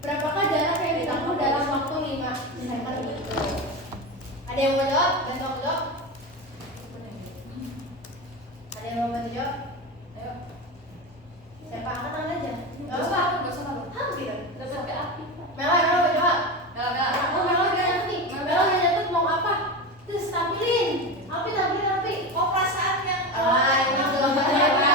berapakah jarak yang ditempuh dalam waktu 5 second itu? Ada yang mau jawab? Bantu aku jawab. Ada yang mau bantu jawab? Ayo. Siapa? Angkat tangan aja. Gak apa-apa. Hampir. Mela mau jawab? Mela udah nyatet mau apa? Terus tampilin. Api. Oh perasaan yang ini jawabannya apa?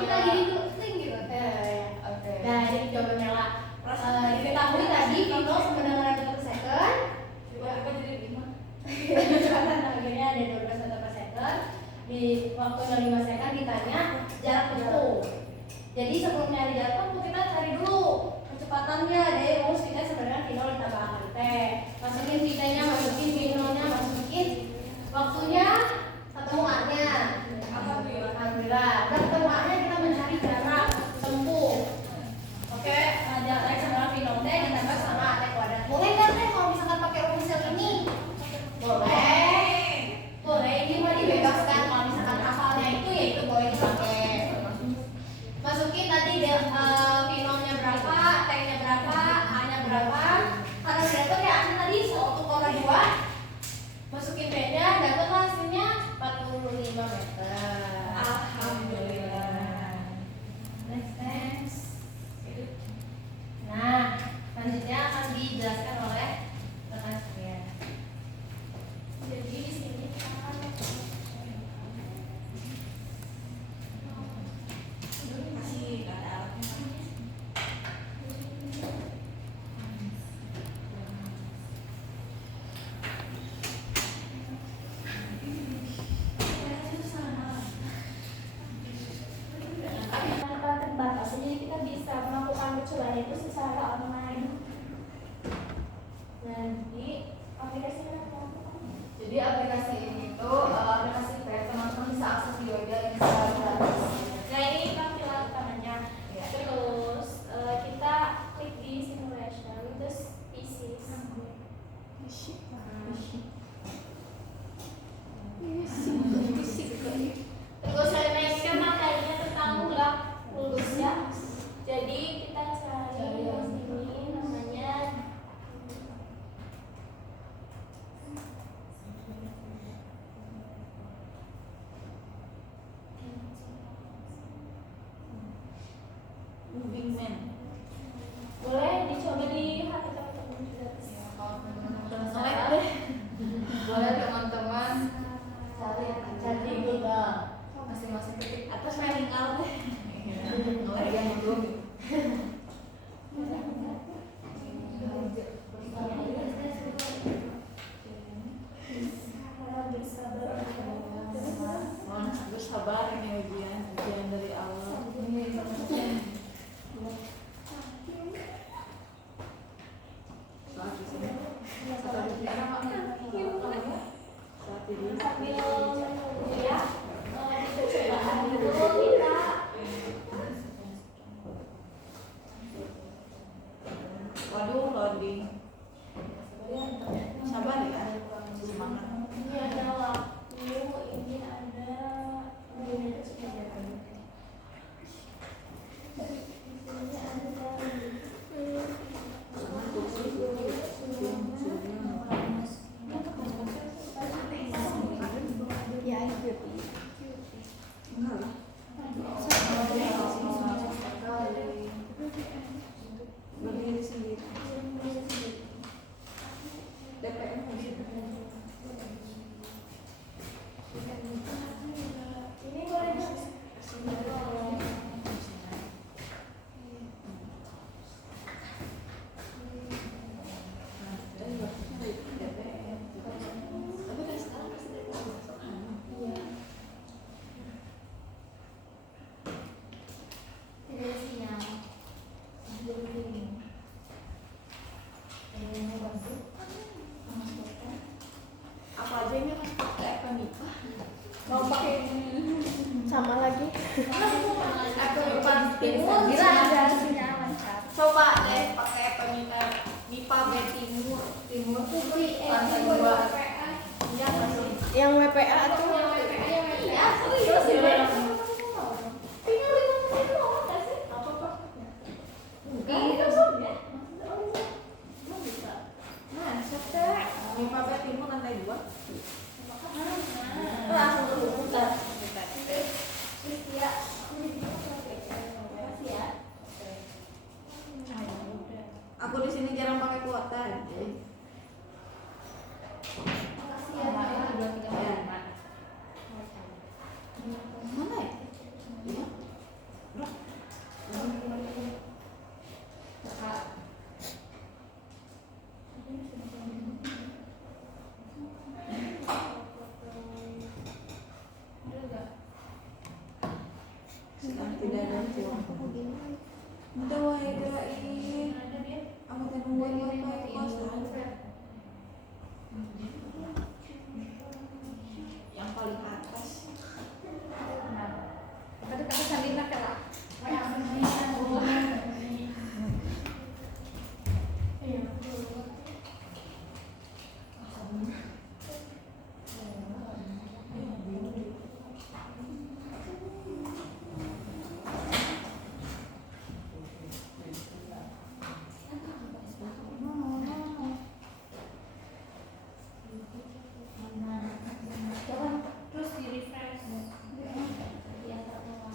Kita gini dulu, ting gitu. Nah, jadi jawabannya lah. Diketahui tadi V0 sama dengan 1 per second. Kecepatan akhirnya ada 12 meter per second. Di waktu 5 second ditanya jarak tempuh. Jadi sebelum nyari jarak tempuh kita cari dulu kecepatannya. Dari rumus kita sebenarnya V0 ditambah A kali T. Masukin V-nya, masukin V0-nya, masukin waktunya, ketemu A-nya. Alhamdulillah. Dan ketemu A-nya kita mencari jarak tempuh. Oke, jarak X adalah V0 T ditambah sama A T kuadrat. Boleh nggak Teh kalau misalkan pakai rumus yang ini? Boleh, ini mah dibebaskan. Kalau misalkan hafalnya itu ya itu boleh dipakai. Masukin tadi V0-nya berapa, T-nya berapa, A-nya berapa. Karena udah dapet ya A-nya tadi 1,2. Masukin T-nya, dapet hasilnya 45 meter. Alhamdulillah. Next. Nah, selanjutnya akan dijelaskan oleh rekan saya. Jadi di sini kan Masih ada alatnya. tanpa terbatas, jadi kita bisa melakukan percobaan itu secara online. Nah, di aplikasi apa? Jadi aplikasi ini tuh aplikasi PET ujian dari awal. Saat di sini. Saat ini. Sambil menunggu ya, di percobaan dulu kita Waduh, loading. Sabar ya. Semangat. ini ada waktu, ini ada ini Berdiri sendiri. DPM. ini boleh tidak ada sinyal. Apa aja ini kan pakai apa nih? Mau pakai sama lagi? Apa timur? Bila ada sinyal lancar. Coba deh pakai pemita MIPA B timur. Timur tuh lantai 2. Iya masih. Yang WPA atau Iya, terus gimana? Nah, siapa? MIPA B timur lantai 2. Langsung terbuka. Aku di sini jarang pakai kuota. Mana ya? Iya. Bro. Sekarang tidak ada uang. Udah wae kirain. Aku teh nungguin wifi kosan. Yang paling atas. Terus di refresh.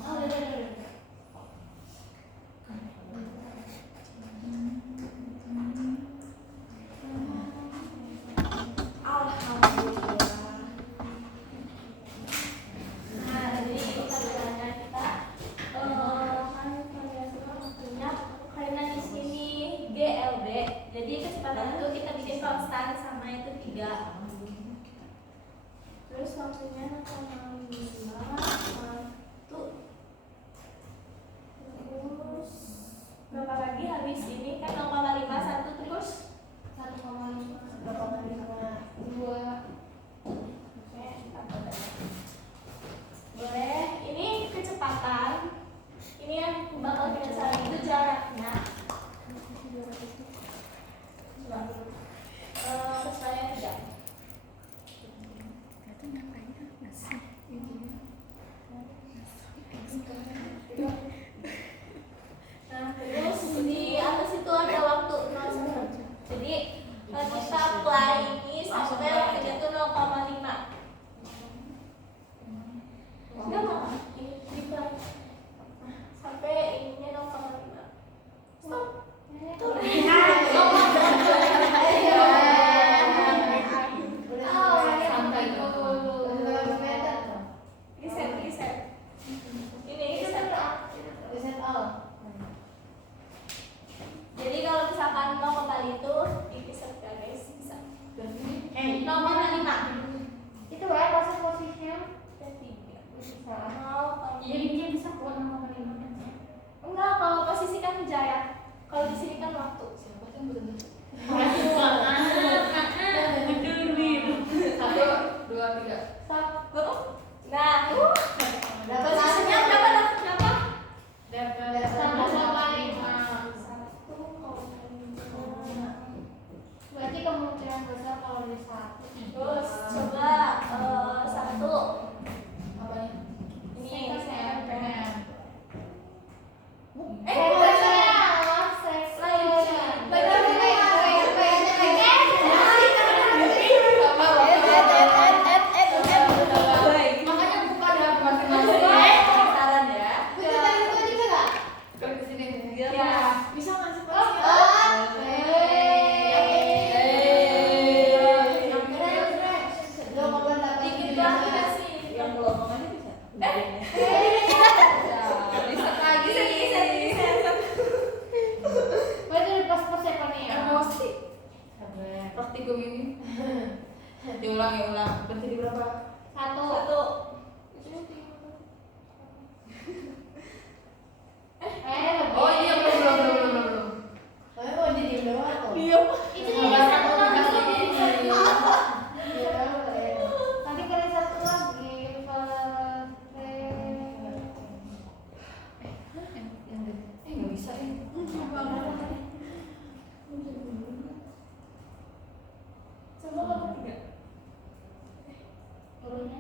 Alhamdulillah. Nah, jadi pertanyaannya kita kan kalian semua waktunya karena di sini GLB, jadi kecepatan itu kita bikin konstan sama itu 3. Terus waktunya 0,5 terus berapa lagi habis ini kan 0,5 1 terus 1,5 berapa kali 2. Oke, kita boleh. Ini kecepatan. Ini yang bakal kita cari itu jaraknya. Saya tidak. Enggak, kalau posisi kan jarak. Kalau di sini kan waktu. Siapa yang benar? Satu, 2, 3. Satu. Nah, Dapat posisinya berapa? Berapa? dapat 1,5. 1,5. Berarti kemungkinan besar kalau di satu. Terus coba satu. Apanya? Ini saya pengen. Bukan saya. Makanya buka di HP masing-masing. Saran ya. Klik ke sini. Ya. Bisa ngasih dikit lagi kasih. Yang belum aja bisa. Riset lagi. Berarti di pas-pas ya Pak nih ya. Emosi. Sabar. Praktikum ini. Diulang. Berarti di berapa? Satu. Satu. Oh iya, belum. Tapi mau jadi doang tuh. Diam. Itu Sabar, jadi satu aku lagi. dikasih. Nanti kalian satu lagi. Nggak bisa ini. Coba kamu tiga. Turunnya.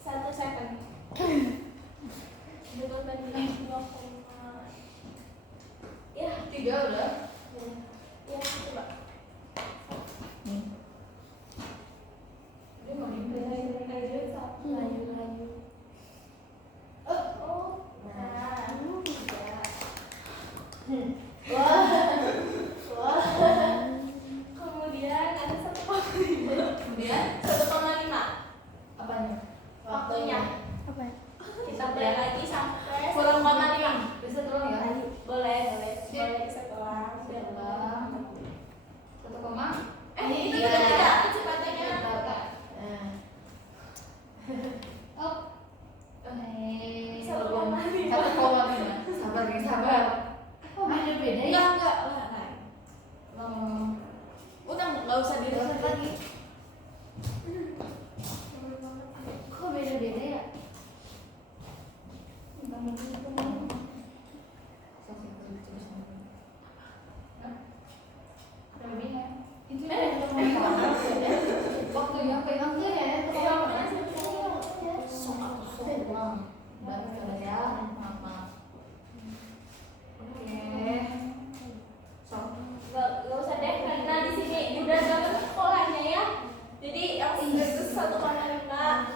Satu second. Dengan bandingan 2, ya, 3 udah. ya coba. Dia mau di Laju. Oh, nah, tiga. Wah. Kemudian ada 1,5. Kemudian 1,5. apanya? Waktunya. Apa? Kita balik lagi sampai Kurang 1,5. Bisa tolong ya? Boleh. Sip. Boleh setelah. Dalam 1 koma. Itu Iya. ketiga kecepatannya. Oh. Satu koma lima. 1,5. Sabar. Oh, ada beda ya? Enggak lah. Udah enggak usah diriset lagi. Kok beda-beda ya? Itu waktunya apa yang ya? Enggak usah deh karena di sini udah dapat polanya ya. Jadi yang itu 1,5.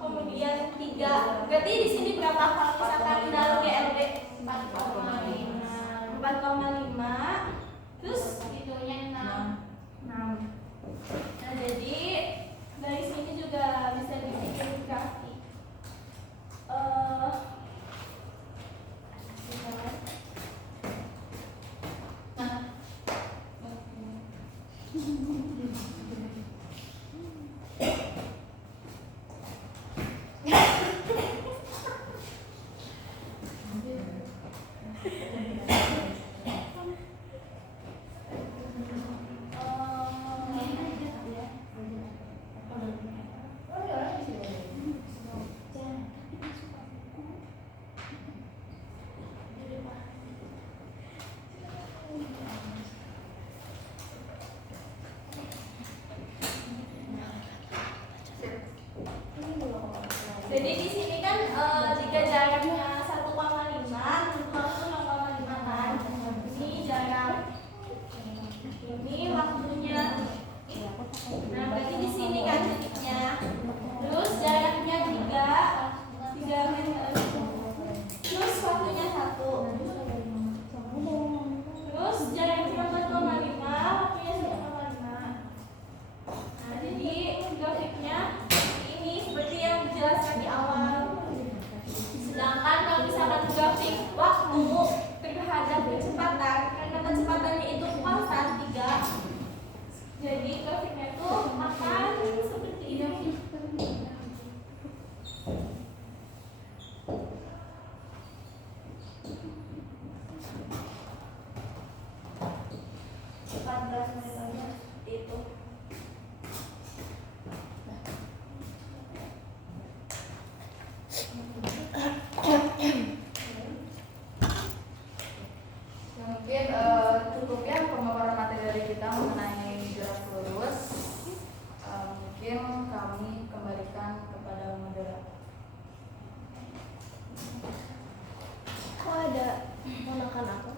Kemudian 3. Berarti di sini berapa kalau misalkan dalam GLB? 4,5. Terus Itunya 6. Nah, jadi dari sini juga bisa dibikin grafik. Jadi di sini kan jika jaraknya 1,5, kalau 0,5 kan. Ini jarak. Ini waktunya. itu. Mungkin cukup ya pemaparan materi dari kita mengenai gerak lurus. Mungkin kami kembalikan kepada moderator. Kok ada ponakan aku?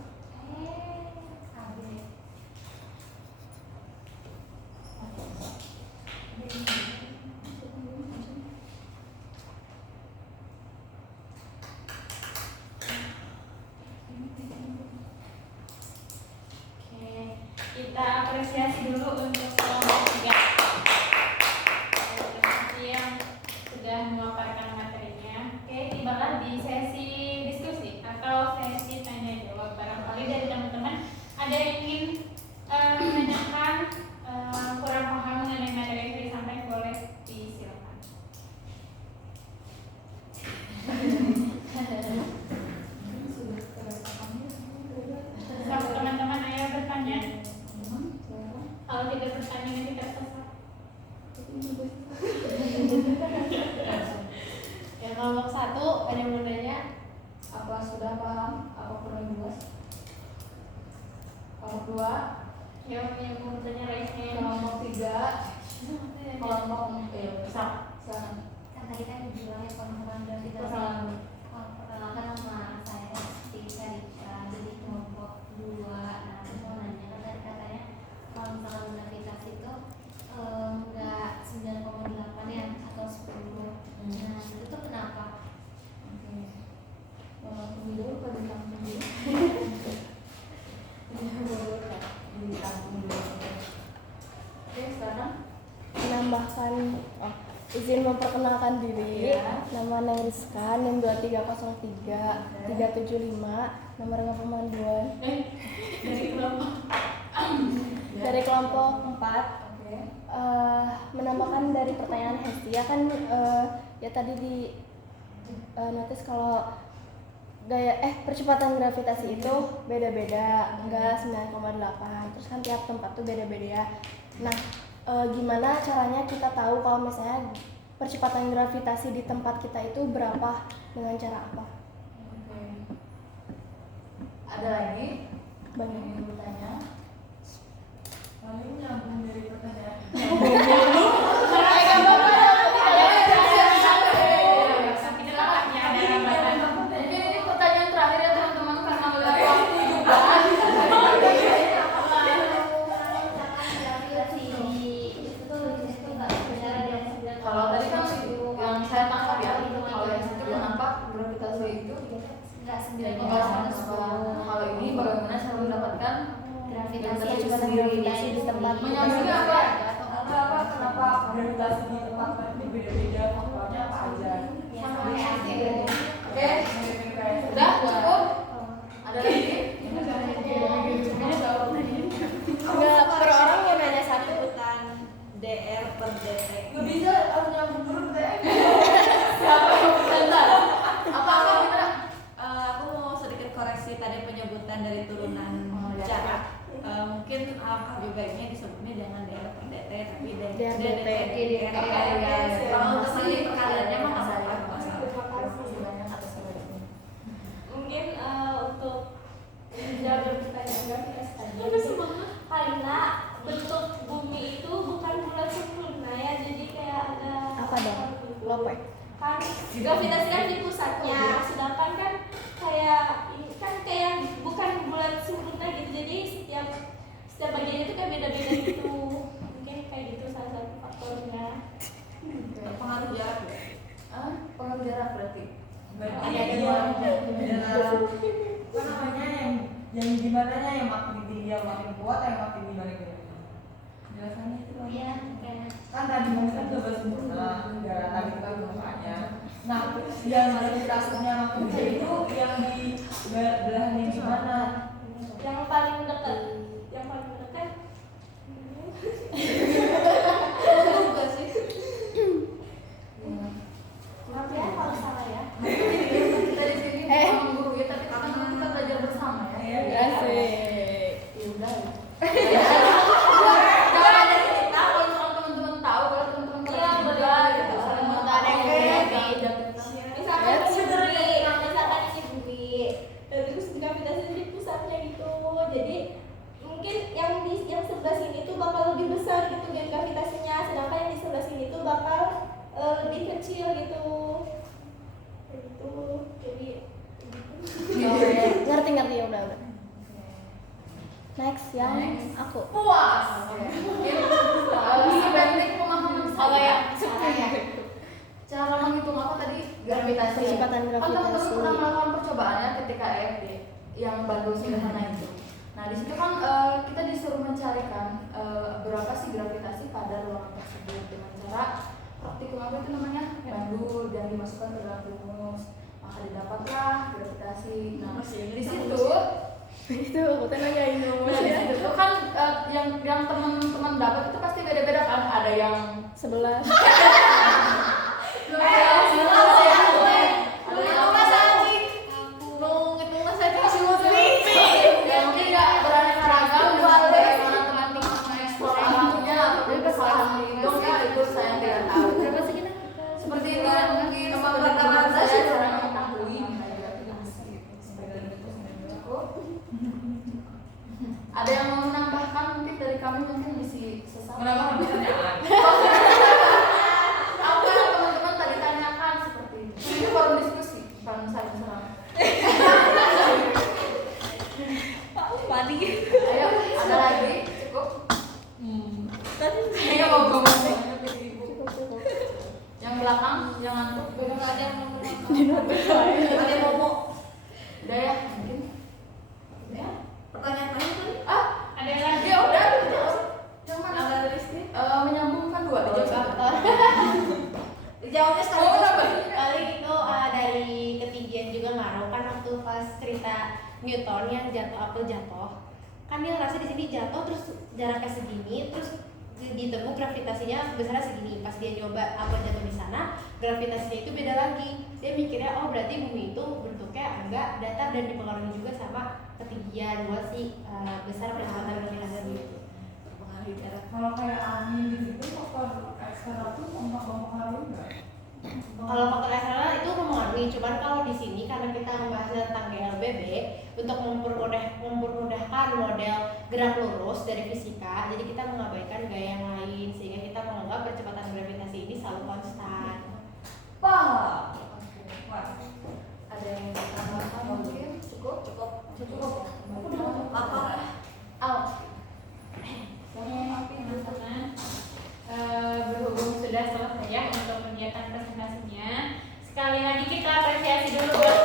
Oke, kita apresiasi dulu untuk kelompok 3. Terima kasih yang sudah memaparkan materinya. Oke, tibalah di sesi diskusi atau sesi tanya jawab. Barangkali dari teman-teman ada yang ingin menanyakan kurang paham mengenai materi yang disampaikan, boleh disilakan. Kalau teman-teman ayo bertanya. Kalau tidak bertanya nanti tersesat. Ya kelompok 1 ada yang mau nanya? Apa sudah paham? Apa perlu dibahas? Kelompok 2, Ya, yang mau bertanya raise hand. kelompok 3, kelompok Bisa. silakan. Kan tadi kan dibilang ya pemahaman dan kita Perkenalan. perkenalkan nama saya Tika Rika jadi kelompok 2. Nah aku mau nanya kan tadi katanya kalau misalkan gravitasi itu enggak 9,8 ya atau 10. Nah itu tuh kenapa? Oke. Tunggu dulu, pada ditampung dulu. Ditampung dulu. Oke, sekarang Menambahkan izin memperkenalkan diri. Ya. Nama Neng Rizka, NIM 2303 375, nomor kependudukan Dari kelompok. dari kelompok 4. oke. Menambahkan dari pertanyaan Hestia kan ya tadi di notice kalau percepatan gravitasi itu beda-beda, enggak 9,8. Terus kan tiap tempat tuh beda-beda ya. Nah, gimana caranya kita tahu kalau misalnya percepatan gravitasi di tempat kita itu berapa, dengan cara apa? Oke. Ada lagi? Banyak. Yang ingin bertanya? Paling nyambung dari pertanyaan. Mungkin ini pertanyaan terakhir ya teman-teman karena melihat waktu juga. Kalau tadi kan yang saya tangkap ya, kalau yang itu kenapa gravitasi itu kalau ini bagaimana cara mendapatkan Gravitasi gravitasi di tempat menyambungnya apa? Kenapa gravitasi di tempat ini beda-beda faktornya apa aja? Oke, udah cukup. Ada lagi? Enggak, per orang mau nanya satu. Sebutan DR per DT. Nggak bisa, harus nyambung dulu deh. Siapa yang bertanya? Apa kita? Aku mau sedikit koreksi tadi penyebutan dari turunan jarak. Mungkin juga ini disebutnya jangan DR per DT tapi DR DT. Kalau untuk ini perkaliannya mah nggak apa-apa. Mungkin untuk menjawab pertanyaan gravitasi tadi, karena bentuk bumi itu bukan bulat sempurna ya, jadi kayak ada Apa dong? Lope. kan gravitasi kan di pusatnya, sedangkan kan kayak ini kan kayak bukan bulat sempurna gitu, jadi setiap bagian itu kan beda-beda gitu. Mungkin kayak gitu salah satu faktornya. Pengaruh jarak ya. Pengaruh jarak berarti. Apa namanya yang gimana yang makin tinggi yang makin kuat yang makin gimana gitu jelasannya itu apa? Iya, kayak Kan tadi kan coba sempurna negara tadi kita makanya nah yang gravitasinya makin gede itu yang di belahannya gimana Yang paling dekat Juga sih. maaf ya kalau salah ya. Kita di sini bukan guru ya, tapi kan kita belajar bersama ya. Asik. Ya udah. Jangan aku. puas. Ini teknik pemahaman saya. Cara menghitung apa tadi? Gravitasi. Kecepatan Kan teman-teman gravitasi. pernah melakukan percobaannya ketika EFD yang Bandung sederhana itu. Nah di situ kan kita disuruh mencarikan berapa sih gravitasi pada ruangan tersebut dengan cara praktikum apa itu namanya bandul yang dimasukkan ke dalam rumus, maka didapatlah gravitasi. Nah di situ Itu aku tuh nanyain nah, di situ kan yang teman-teman dapat itu pasti beda-beda kan, ada yang 11. ya mungkin nggak beraneka ragam bagaimana teman-teman mengeksplor alamnya atau kesalahan menghitung ya itu saya tidak tahu. Berapa sih kita? Seperti itu kan mungkin teman-teman saya cara mengetahui cukup. Ada yang mau menambahkan mungkin dari kami mungkin bisa sesama. Menambahkan pertanyaan. Apa yang teman-teman tadi tanyakan seperti itu? Ini forum diskusi, bukan saling serang. Padi. Ayo, ada lagi? Cukup? Ayo ngobrol. Cukup. Yang belakang, yang ngantuk. Belum ada yang mau Ada yang ngomong. Udah ya, mungkin. Pertanyaan mana tadi? Ada yang lagi? Ya udah, yang mana? Nambah listrik. Menyambungkan dua dijawab. Dijawabnya sekali. Oh, nambah. Kali itu dari ketinggian juga ngaruh kan waktu pas cerita Newton yang jatuh apel jatuh. Kan dia ngerasa di sini jatuh terus jaraknya segini terus ditemu gravitasinya besarnya segini. Pas dia nyoba apel jatuh di sana, gravitasinya itu beda lagi. Dia mikirnya oh berarti bumi itu bentuknya agak datar dan dipengaruhi juga sama ketinggian buat si besar percepatan gravitasi gitu. Mempengaruhi jarak. Kalau kayak angin gitu, faktor eksternal tuh mempengaruhi nggak? Kalau faktor eksternal itu mempengaruhi, cuman kalau di sini karena kita membahas tentang GLBB untuk mempermudahkan model gerak lurus dari fisika, jadi kita mengabaikan gaya yang lain sehingga kita menganggap percepatan gravitasi ini selalu konstan. Wah. Ada yang ditambahkan mungkin? Cukup? Cukup. Apa? Teman-teman, berhubung sudah selesai ya untuk kegiatan presentasinya, sekali lagi kita apresiasi dulu buat